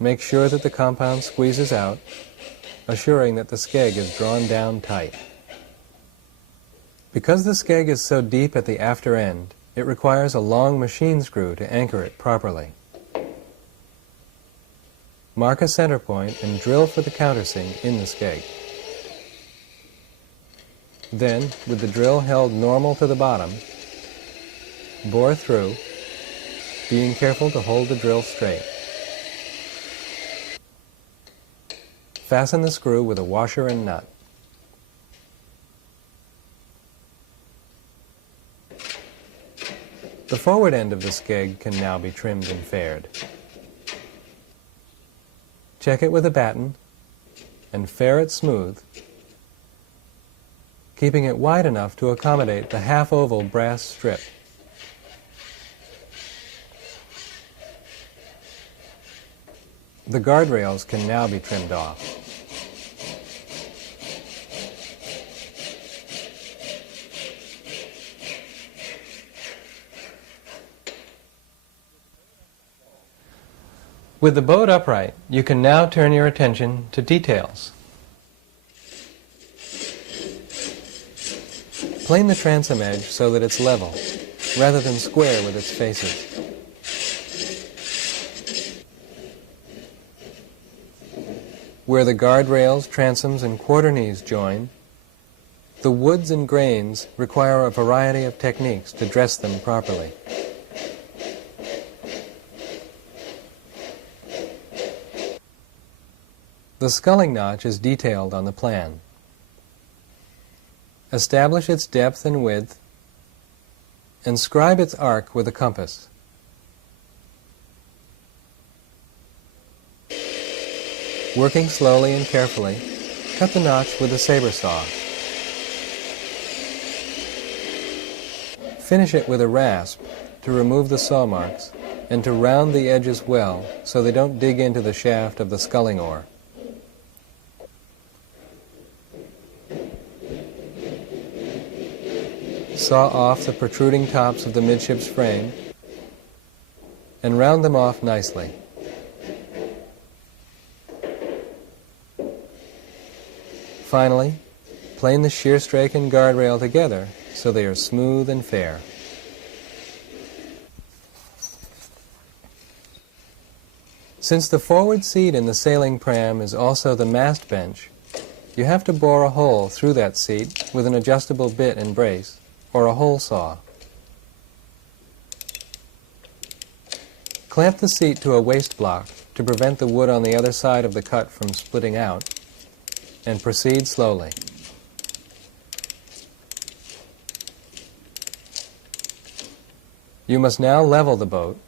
Make sure that the compound squeezes out, assuring that the skeg is drawn down tight. Because the skeg is so deep at the after end, it requires a long machine screw to anchor it properly. Mark a center point and drill for the countersink in the skeg. Then, with the drill held normal to the bottom, bore through, being careful to hold the drill straight. Fasten the screw with a washer and nut. The forward end of the skeg can now be trimmed and fared. Check it with a batten and fare it smooth, keeping it wide enough to accommodate the half-oval brass strip. The guardrails can now be trimmed off. With the boat upright, you can now turn your attention to details. Plane the transom edge so that it's level, rather than square with its faces. Where the guardrails, transoms, and quarter-knees join, the woods and grains require a variety of techniques to dress them properly. The sculling notch is detailed on the plan. Establish its depth and width, and scribe its arc with a compass. Working slowly and carefully, cut the notch with a saber saw. Finish it with a rasp to remove the saw marks and to round the edges well so they don't dig into the shaft of the sculling oar. Saw off the protruding tops of the midships frame and round them off nicely. Finally, plane the shear strake and guardrail together so they are smooth and fair. Since the forward seat in the sailing pram is also the mast bench, you have to bore a hole through that seat with an adjustable bit and brace, or a hole saw. Clamp the seat to a waste block to prevent the wood on the other side of the cut from splitting out, and proceed slowly. You must now level the boat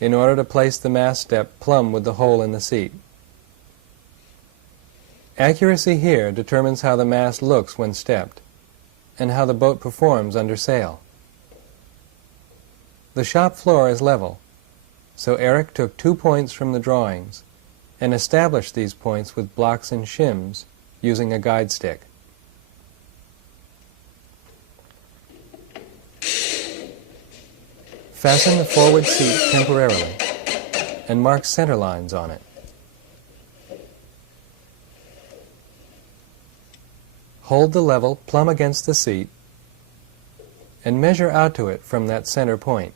in order to place the mast step plumb with the hole in the seat. Accuracy here determines how the mast looks when stepped, and how the boat performs under sail. The shop floor is level, so Eric took 2 points from the drawings and established these points with blocks and shims using a guide stick. Fasten the forward seat temporarily and mark center lines on it. Hold the level plumb against the seat and measure out to it from that center point.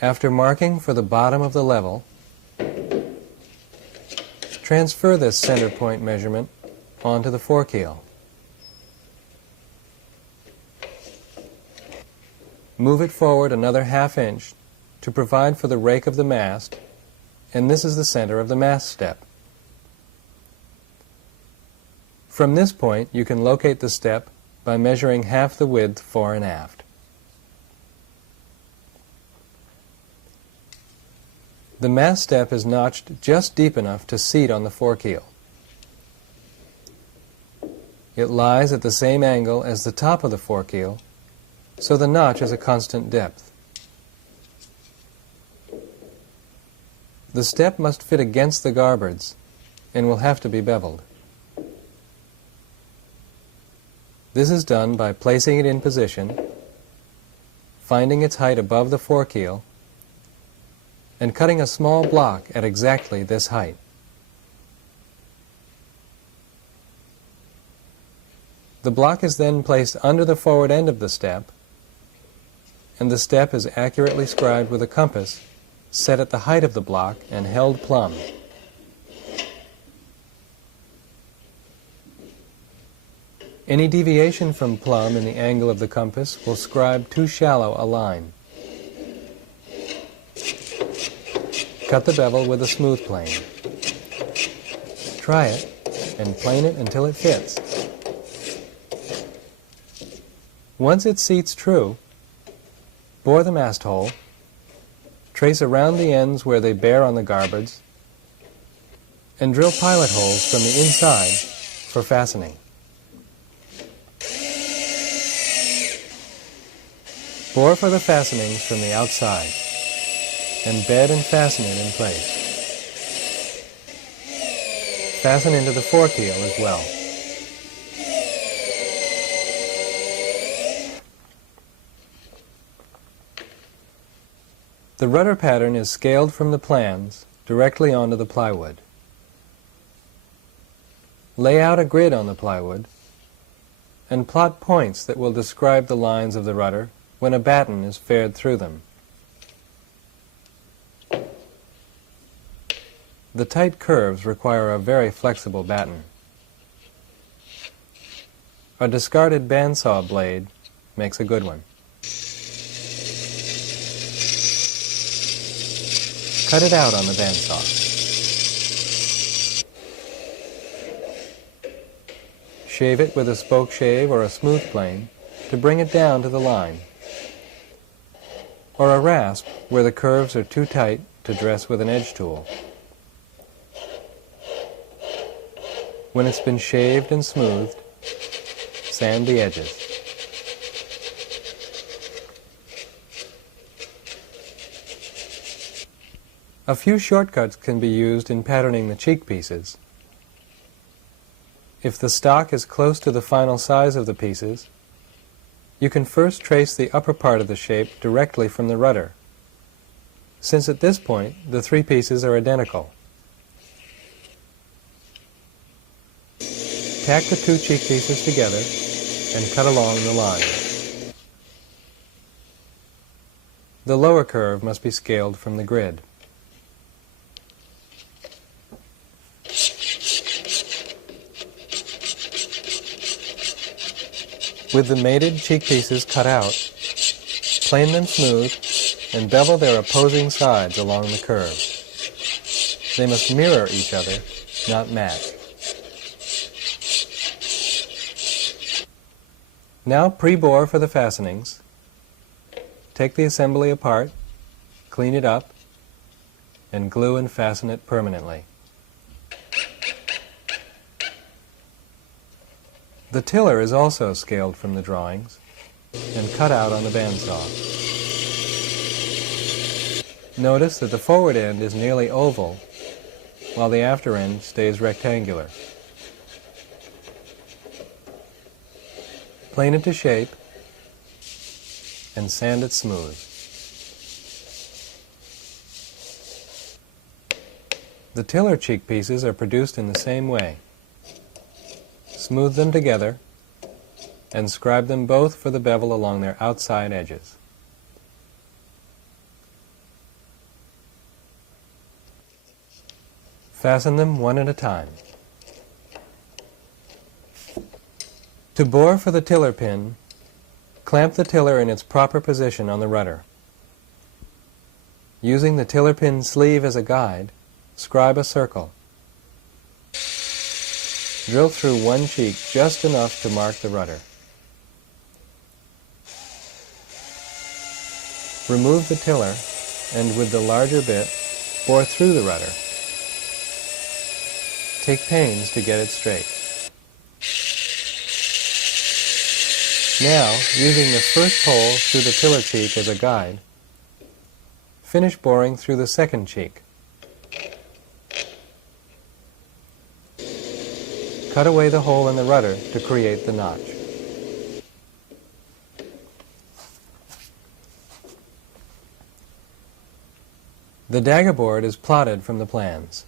After marking for the bottom of the level, transfer this center point measurement onto the forekeel. Move it forward another ½ inch to provide for the rake of the mast, and this is the center of the mast step. From this point, you can locate the step by measuring half the width fore and aft. The mast step is notched just deep enough to seat on the forekeel. It lies at the same angle as the top of the forekeel, so the notch is a constant depth. The step must fit against the garboards and will have to be beveled. This is done by placing it in position, finding its height above the forekeel, and cutting a small block at exactly this height. The block is then placed under the forward end of the step, and the step is accurately scribed with a compass set at the height of the block and held plumb. Any deviation from plumb in the angle of the compass will scribe too shallow a line. Cut the bevel with a smooth plane. Try it and plane it until it fits. Once it seats true, bore the mast hole, trace around the ends where they bear on the garboards, and drill pilot holes from the inside for fastening. Bore for the fastenings from the outside, and bed and fasten it in place. Fasten into the forekeel as well. The rudder pattern is scaled from the plans directly onto the plywood. Lay out a grid on the plywood and plot points that will describe the lines of the rudder when a batten is fared through them. The tight curves require a very flexible batten. A discarded bandsaw blade makes a good one. Cut it out on the bandsaw. Shave it with a spoke shave or a smooth plane to bring it down to the line, or a rasp where the curves are too tight to dress with an edge tool. When it's been shaved and smoothed, sand the edges. A few shortcuts can be used in patterning the cheek pieces. If the stock is close to the final size of the pieces, you can first trace the upper part of the shape directly from the rudder, since at this point the three pieces are identical. Tack the two cheek pieces together and cut along the line. The lower curve must be scaled from the grid. With the mated cheek pieces cut out, plane them smooth and bevel their opposing sides along the curve. They must mirror each other, not match. Now pre-bore for the fastenings. Take the assembly apart, clean it up, and glue and fasten it permanently. The tiller is also scaled from the drawings and cut out on the bandsaw. Notice that the forward end is nearly oval, while the after end stays rectangular. Plane it to shape and sand it smooth. The tiller cheek pieces are produced in the same way. Smooth them together and scribe them both for the bevel along their outside edges. Fasten them one at a time. To bore for the tiller pin, clamp the tiller in its proper position on the rudder. Using the tiller pin sleeve as a guide, scribe a circle. Drill through one cheek just enough to mark the rudder. Remove the tiller and with the larger bit, bore through the rudder. Take pains to get it straight. Now, using the first hole through the tiller cheek as a guide, finish boring through the second cheek. Cut away the hole in the rudder to create the notch. The dagger board is plotted from the plans.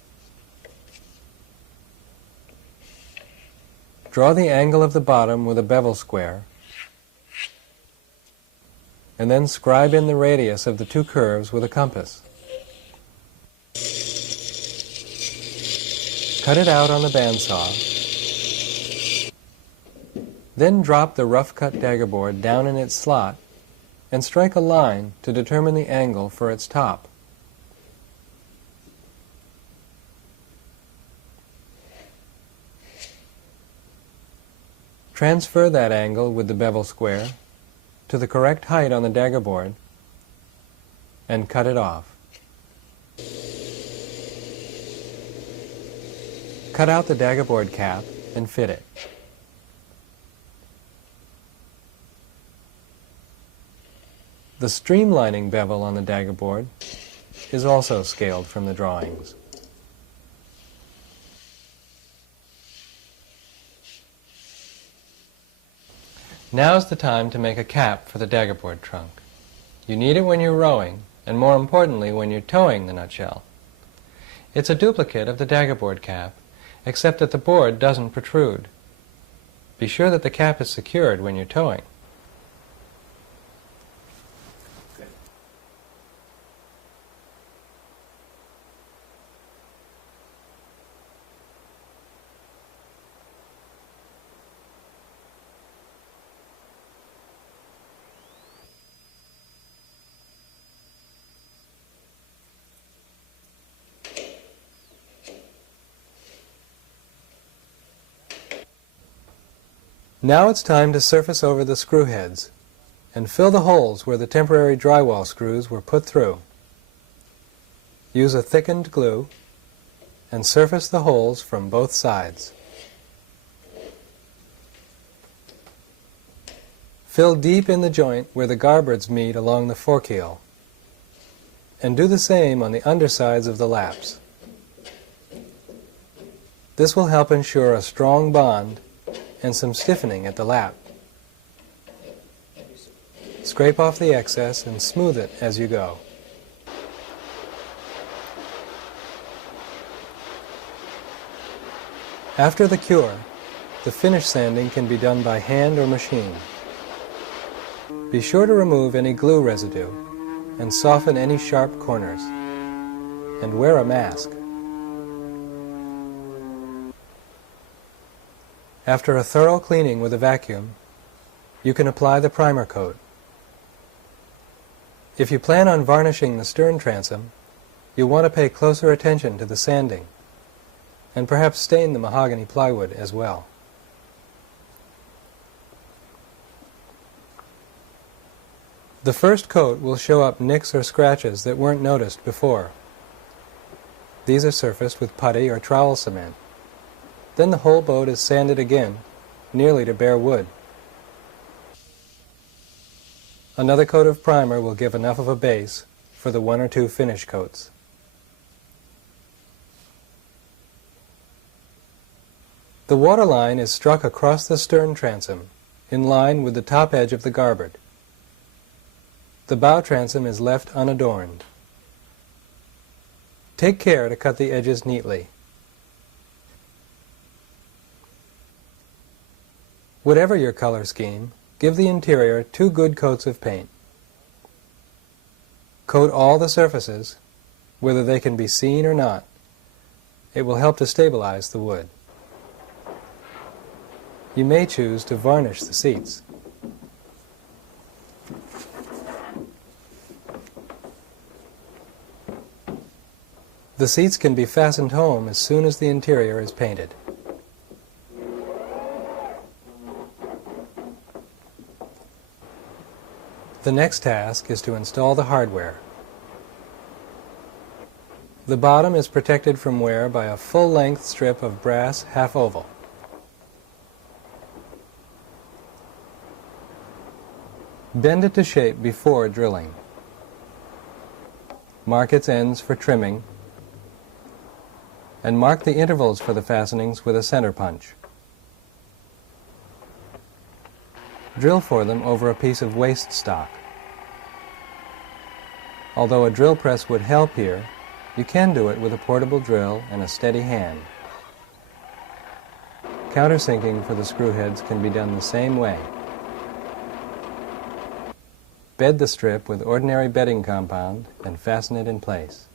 Draw the angle of the bottom with a bevel square, and then scribe in the radius of the two curves with a compass. Cut it out on the bandsaw. Then drop the rough-cut dagger board down in its slot and strike a line to determine the angle for its top. Transfer that angle with the bevel square to the correct height on the dagger board and cut it off. Cut out the dagger board cap and fit it. The streamlining bevel on the dagger board is also scaled from the drawings. Now's the time to make a cap for the dagger board trunk. You need it when you're rowing and more importantly when you're towing the nutshell. It's a duplicate of the daggerboard cap, except that the board doesn't protrude. Be sure that the cap is secured when you're towing. Now it's time to surface over the screw heads and fill the holes where the temporary drywall screws were put through. Use a thickened glue and surface the holes from both sides. Fill deep in the joint where the garboards meet along the forkeel, and do the same on the undersides of the laps. This will help ensure a strong bond and some stiffening at the lap. Scrape off the excess and smooth it as you go. After the cure, the finish sanding can be done by hand or machine. Be sure to remove any glue residue and soften any sharp corners. And wear a mask. After a thorough cleaning with a vacuum, you can apply the primer coat. If you plan on varnishing the stern transom, you'll want to pay closer attention to the sanding, and perhaps stain the mahogany plywood as well. The first coat will show up nicks or scratches that weren't noticed before. These are surfaced with putty or trowel cement. Then the whole boat is sanded again, nearly to bare wood. Another coat of primer will give enough of a base for the 1 or 2 finish coats. The waterline is struck across the stern transom, in line with the top edge of the garboard. The bow transom is left unadorned. Take care to cut the edges neatly. Whatever your color scheme, give the interior 2 good coats of paint. Coat all the surfaces, whether they can be seen or not. It will help to stabilize the wood. You may choose to varnish the seats. The seats can be fastened home as soon as the interior is painted. The next task is to install the hardware. The bottom is protected from wear by a full-length strip of brass half-oval. Bend it to shape before drilling. Mark its ends for trimming, and mark the intervals for the fastenings with a center punch. Drill for them over a piece of waste stock. Although a drill press would help here, you can do it with a portable drill and a steady hand. Countersinking for the screw heads can be done the same way. Bed the strip with ordinary bedding compound and fasten it in place.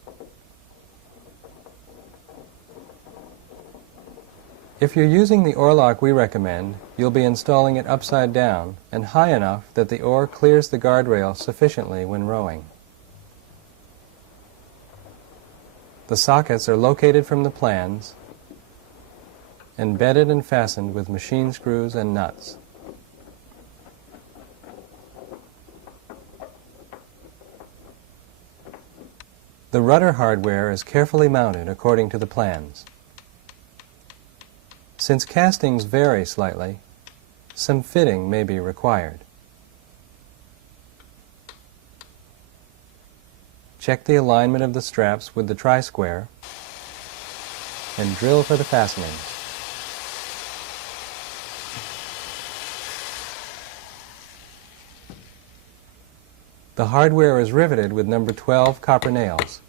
If you're using the oar lock we recommend, you'll be installing it upside down and high enough that the oar clears the guardrail sufficiently when rowing. The sockets are located from the plans and bedded and fastened with machine screws and nuts. The rudder hardware is carefully mounted according to the plans. Since castings vary slightly, some fitting may be required. Check the alignment of the straps with the tri-square and drill for the fastenings. The hardware is riveted with number 12 copper nails.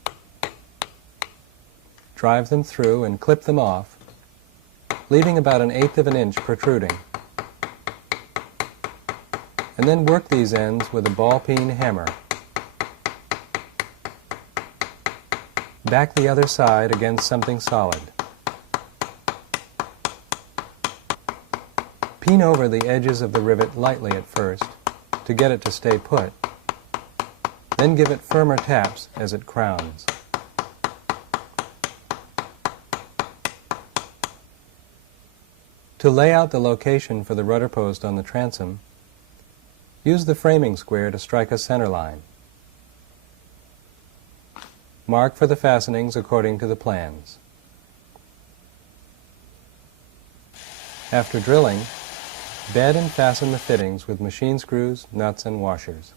Drive them through and clip them off, leaving about 1/8 of an inch protruding. And then work these ends with a ball-peen hammer. Back the other side against something solid. Peen over the edges of the rivet lightly at first to get it to stay put. Then give it firmer taps as it crowns. To lay out the location for the rudder post on the transom, use the framing square to strike a center line. Mark for the fastenings according to the plans. After drilling, bed and fasten the fittings with machine screws, nuts, and washers.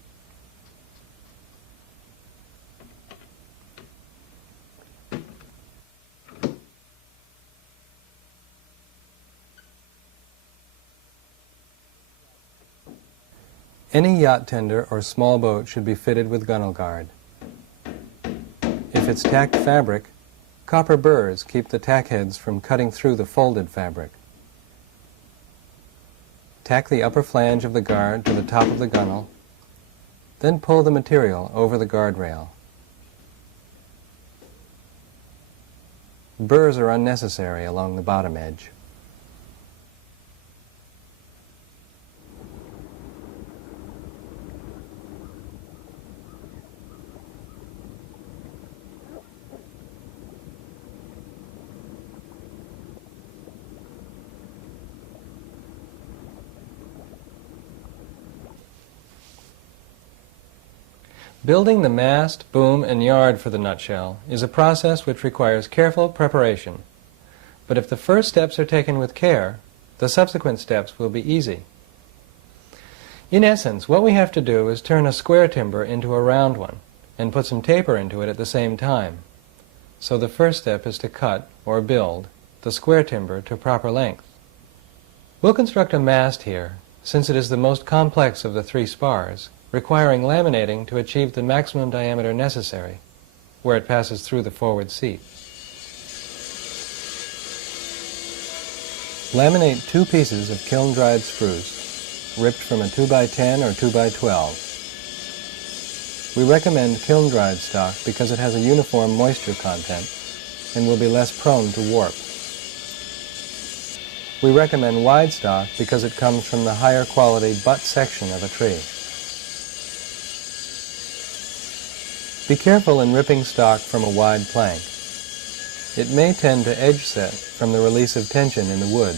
Any yacht tender or small boat should be fitted with gunnel guard. If it's tacked fabric, copper burrs keep the tack heads from cutting through the folded fabric. Tack the upper flange of the guard to the top of the gunnel, then pull the material over the guardrail. Burrs are unnecessary along the bottom edge. Building the mast, boom, and yard for the nutshell is a process which requires careful preparation. But if the first steps are taken with care, the subsequent steps will be easy. In essence, what we have to do is turn a square timber into a round one and put some taper into it at the same time. So the first step is to cut, or build, the square timber to proper length. We'll construct a mast here, since it is the most complex of the 3 spars, requiring laminating to achieve the maximum diameter necessary, where it passes through the forward seat. Laminate 2 pieces of kiln-dried spruce, ripped from a 2x10 or 2x12. We recommend kiln-dried stock because it has a uniform moisture content and will be less prone to warp. We recommend wide stock because it comes from the higher quality butt section of a tree. Be careful in ripping stock from a wide plank. It may tend to edge set from the release of tension in the wood.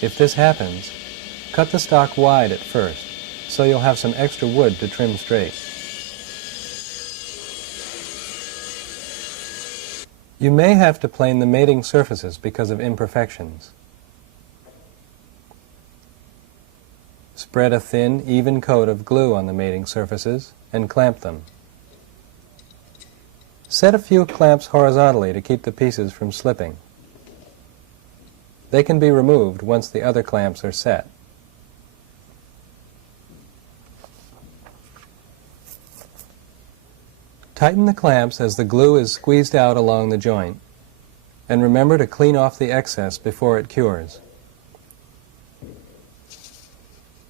If this happens, cut the stock wide at first, so you'll have some extra wood to trim straight. You may have to plane the mating surfaces because of imperfections. Spread a thin, even coat of glue on the mating surfaces and clamp them. Set a few clamps horizontally to keep the pieces from slipping. They can be removed once the other clamps are set. Tighten the clamps as the glue is squeezed out along the joint, and remember to clean off the excess before it cures.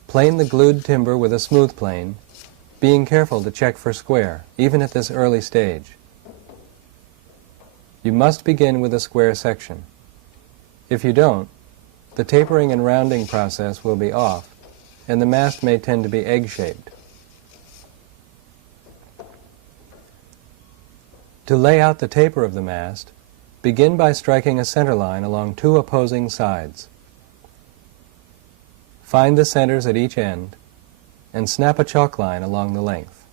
Plane the glued timber with a smooth plane, being careful to check for square, even at this early stage. You must begin with a square section. If you don't, the tapering and rounding process will be off, and the mast may tend to be egg-shaped. To lay out the taper of the mast, begin by striking a center line along 2 opposing sides. Find the centers at each end, and snap a chalk line along the length.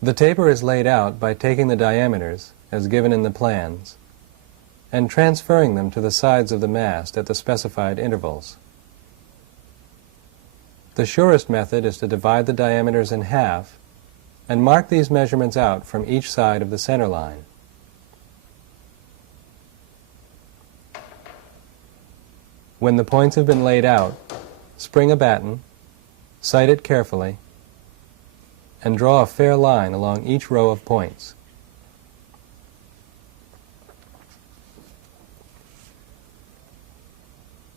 The taper is laid out by taking the diameters, as given in the plans, and transferring them to the sides of the mast at the specified intervals. The surest method is to divide the diameters in half and mark these measurements out from each side of the center line. When the points have been laid out, spring a batten, sight it carefully, and draw a fair line along each row of points.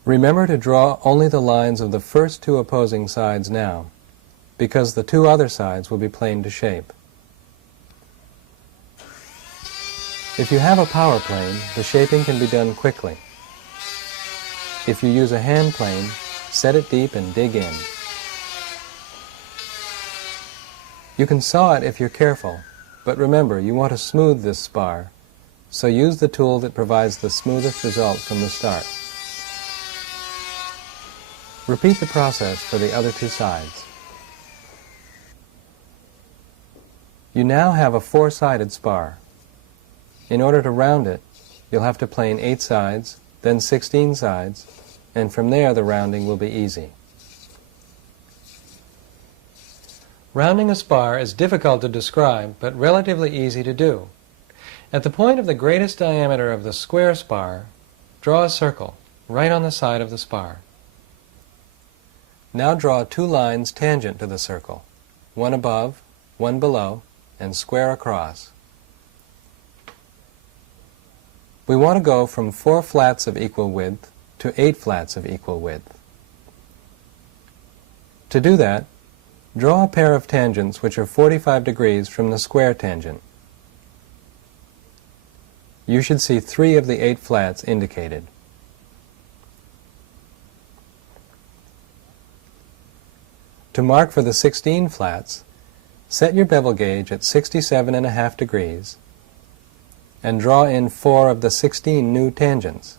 Remember to draw only the lines of the first two opposing sides now, because the two other sides will be planed to shape. If you have a power plane, the shaping can be done quickly. If you use a hand plane, set it deep and dig in. You can saw it if you're careful, but remember, you want to smooth this spar, so use the tool that provides the smoothest result from the start. Repeat the process for the other two sides. You now have a four-sided spar. In order to round it, you'll have to plane 8 sides, then 16 sides, and from there the rounding will be easy. Rounding a spar is difficult to describe, but relatively easy to do. At the point of the greatest diameter of the square spar, draw a circle right on the side of the spar. Now draw 2 lines tangent to the circle, one above, one below, and square across. We want to go from 4 flats of equal width to 8 flats of equal width. To do that, draw a pair of tangents which are 45 degrees from the square tangent. You should see 3 of the 8 flats indicated. To mark for the 16 flats, set your bevel gauge at 67.5 degrees and draw in 4 of the 16 new tangents.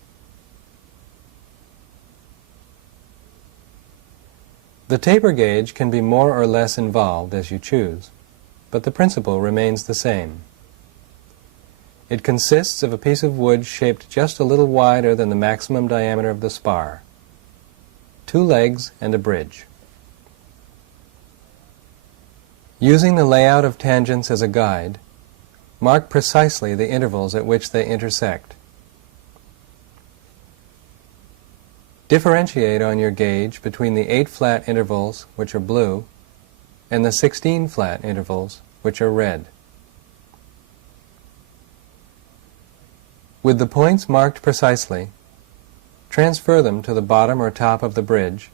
The taper gauge can be more or less involved as you choose, but the principle remains the same. It consists of a piece of wood shaped just a little wider than the maximum diameter of the spar, 2 legs and a bridge. Using the layout of tangents as a guide, mark precisely the intervals at which they intersect. Differentiate on your gauge between the 8 flat intervals, which are blue, and the 16 flat intervals, which are red. With the points marked precisely, transfer them to the bottom or top of the bridge,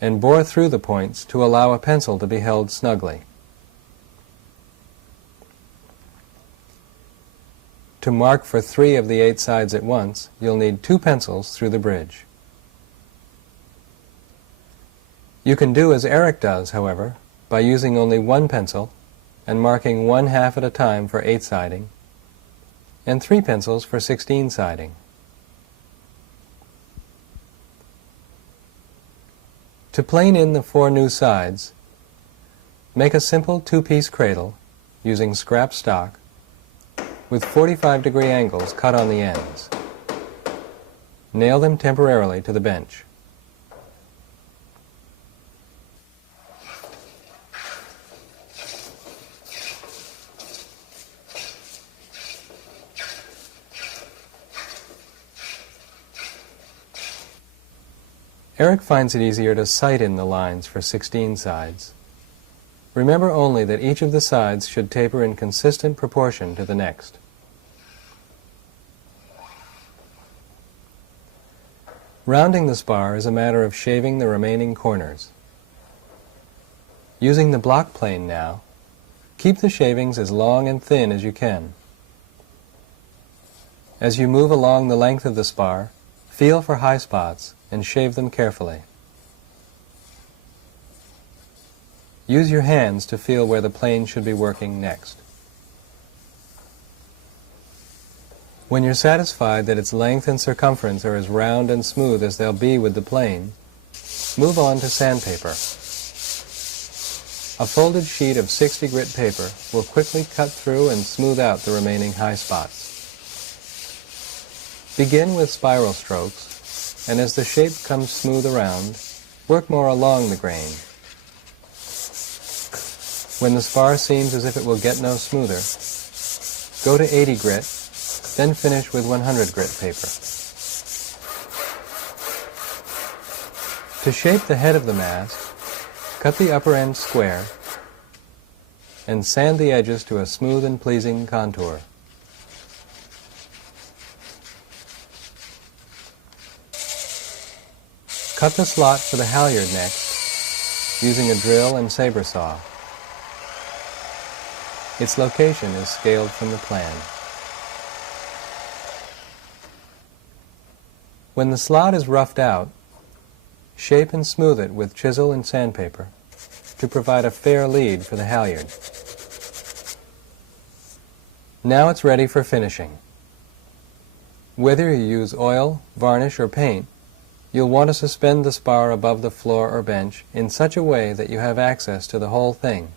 and bore through the points to allow a pencil to be held snugly. To mark for 3 of the 8 sides at once, you'll need 2 pencils through the bridge. You can do as Eric does, however, by using only 1 pencil and marking 1/2 at a time for 8 siding, and 3 pencils for 16 siding. To plane in the 4 new sides, make a simple 2-piece cradle using scrap stock with 45-degree angles cut on the ends. Nail them temporarily to the bench. Eric finds it easier to sight in the lines for 16 sides. Remember only that each of the sides should taper in consistent proportion to the next. Rounding the spar is a matter of shaving the remaining corners. Using the block plane now, keep the shavings as long and thin as you can. As you move along the length of the spar, feel for high spots and shave them carefully. Use your hands to feel where the plane should be working next. When you're satisfied that its length and circumference are as round and smooth as they'll be with the plane, move on to sandpaper. A folded sheet of 60 grit paper will quickly cut through and smooth out the remaining high spots. Begin with spiral strokes, and as the shape comes smooth around, work more along the grain. When the spar seems as if it will get no smoother, go to 80 grit, then finish with 100 grit paper. To shape the head of the mast, cut the upper end square and sand the edges to a smooth and pleasing contour. Cut the slot for the halyard next, using a drill and saber saw. Its location is scaled from the plan. When the slot is roughed out, shape and smooth it with chisel and sandpaper to provide a fair lead for the halyard. Now it's ready for finishing. Whether you use oil, varnish, or paint, you'll want to suspend the spar above the floor or bench in such a way that you have access to the whole thing.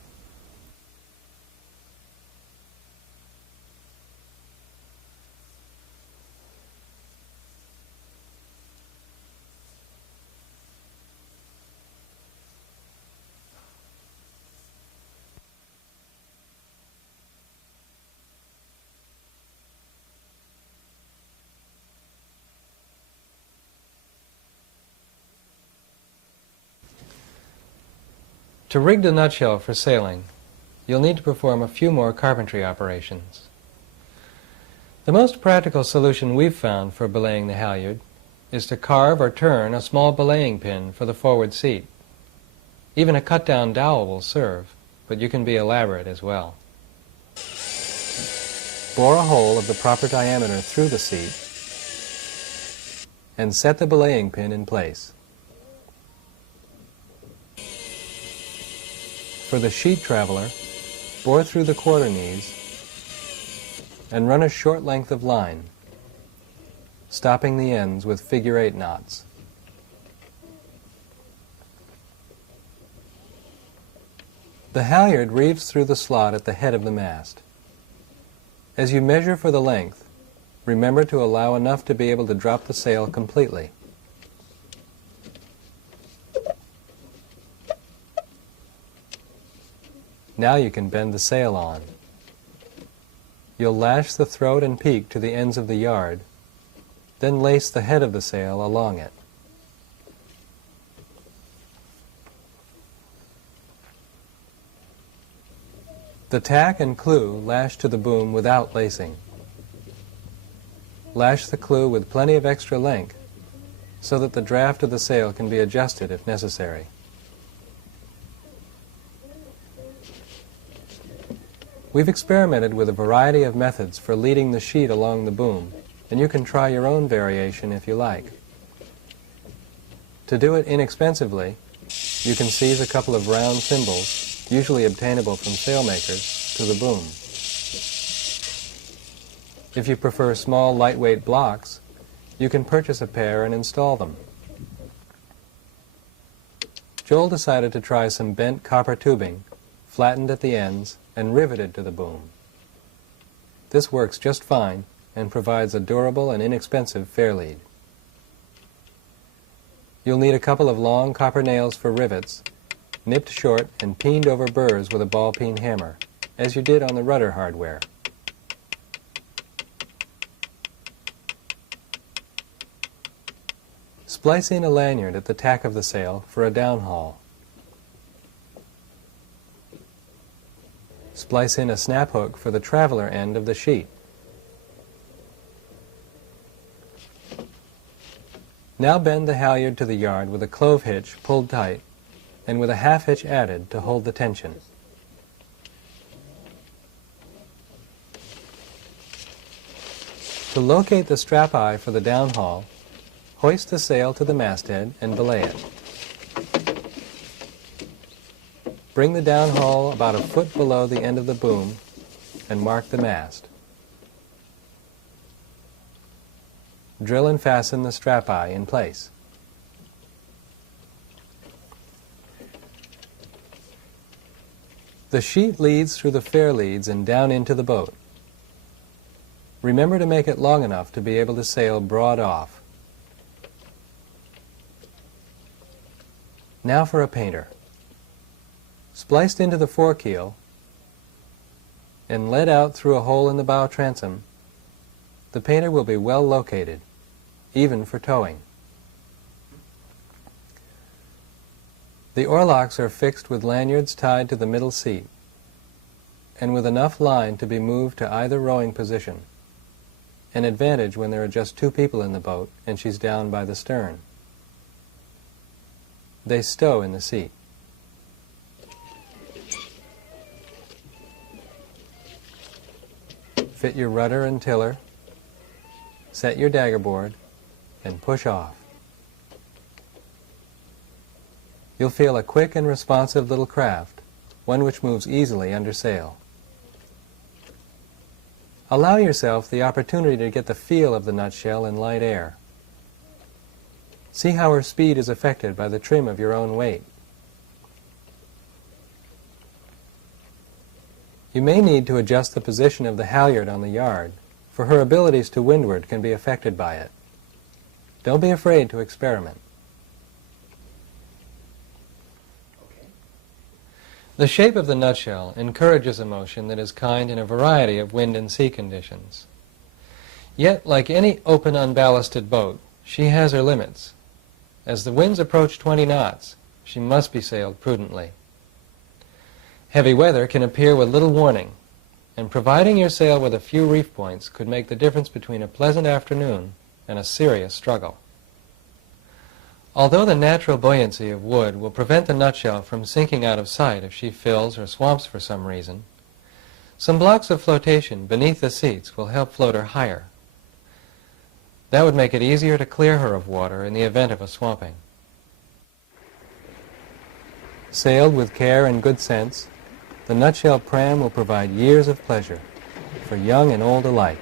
To rig the nutshell for sailing, you'll need to perform a few more carpentry operations. The most practical solution we've found for belaying the halyard is to carve or turn a small belaying pin for the forward seat. Even a cut-down dowel will serve, but you can be elaborate as well. Bore a hole of the proper diameter through the seat and set the belaying pin in place. For the sheet traveler, bore through the quarter knees and run a short length of line, stopping the ends with figure-8 knots. The halyard reeves through the slot at the head of the mast. As you measure for the length, remember to allow enough to be able to drop the sail completely. Now you can bend the sail on. You'll lash the throat and peak to the ends of the yard, then lace the head of the sail along it. The tack and clew lash to the boom without lacing. Lash the clew with plenty of extra length so that the draft of the sail can be adjusted if necessary. We've experimented with a variety of methods for leading the sheet along the boom, and you can try your own variation if you like. To do it inexpensively, you can seize a couple of round thimbles, usually obtainable from sailmakers, to the boom. If you prefer small, lightweight blocks, you can purchase a pair and install them. Joel decided to try some bent copper tubing, flattened at the ends, and riveted to the boom. This works just fine and provides a durable and inexpensive fair lead. You'll need a couple of long copper nails for rivets, nipped short and peened over burrs with a ball peen hammer, as you did on the rudder hardware. Splice in a lanyard at the tack of the sail for a downhaul. Splice in a snap hook for the traveler end of the sheet. Now bend the halyard to the yard with a clove hitch pulled tight and with a half hitch added to hold the tension. To locate the strap eye for the downhaul, hoist the sail to the masthead and belay it. Bring the downhaul about a foot below the end of the boom and mark the mast. Drill and fasten the strap eye in place. The sheet leads through the fair leads and down into the boat. Remember to make it long enough to be able to sail broad off. Now for a painter. Spliced into the forekeel and led out through a hole in the bow transom, the painter will be well located, even for towing. The oarlocks are fixed with lanyards tied to the middle seat, and with enough line to be moved to either rowing position, an advantage when there are just 2 people in the boat and she's down by the stern. They stow in the seat. Fit your rudder and tiller, set your daggerboard, and push off. You'll feel a quick and responsive little craft, one which moves easily under sail. Allow yourself the opportunity to get the feel of the nutshell in light air. See how her speed is affected by the trim of your own weight. You may need to adjust the position of the halyard on the yard, for her abilities to windward can be affected by it. Don't be afraid to experiment. The shape of the nutshell encourages a motion that is kind in a variety of wind and sea conditions. Yet, like any open, unballasted boat, she has her limits. As the winds approach 20 knots, she must be sailed prudently. Heavy weather can appear with little warning, and providing your sail with a few reef points could make the difference between a pleasant afternoon and a serious struggle. Although the natural buoyancy of wood will prevent the nutshell from sinking out of sight if she fills or swamps for some reason, some blocks of flotation beneath the seats will help float her higher. That would make it easier to clear her of water in the event of a swamping. Sailed with care and good sense, the nutshell pram will provide years of pleasure for young and old alike.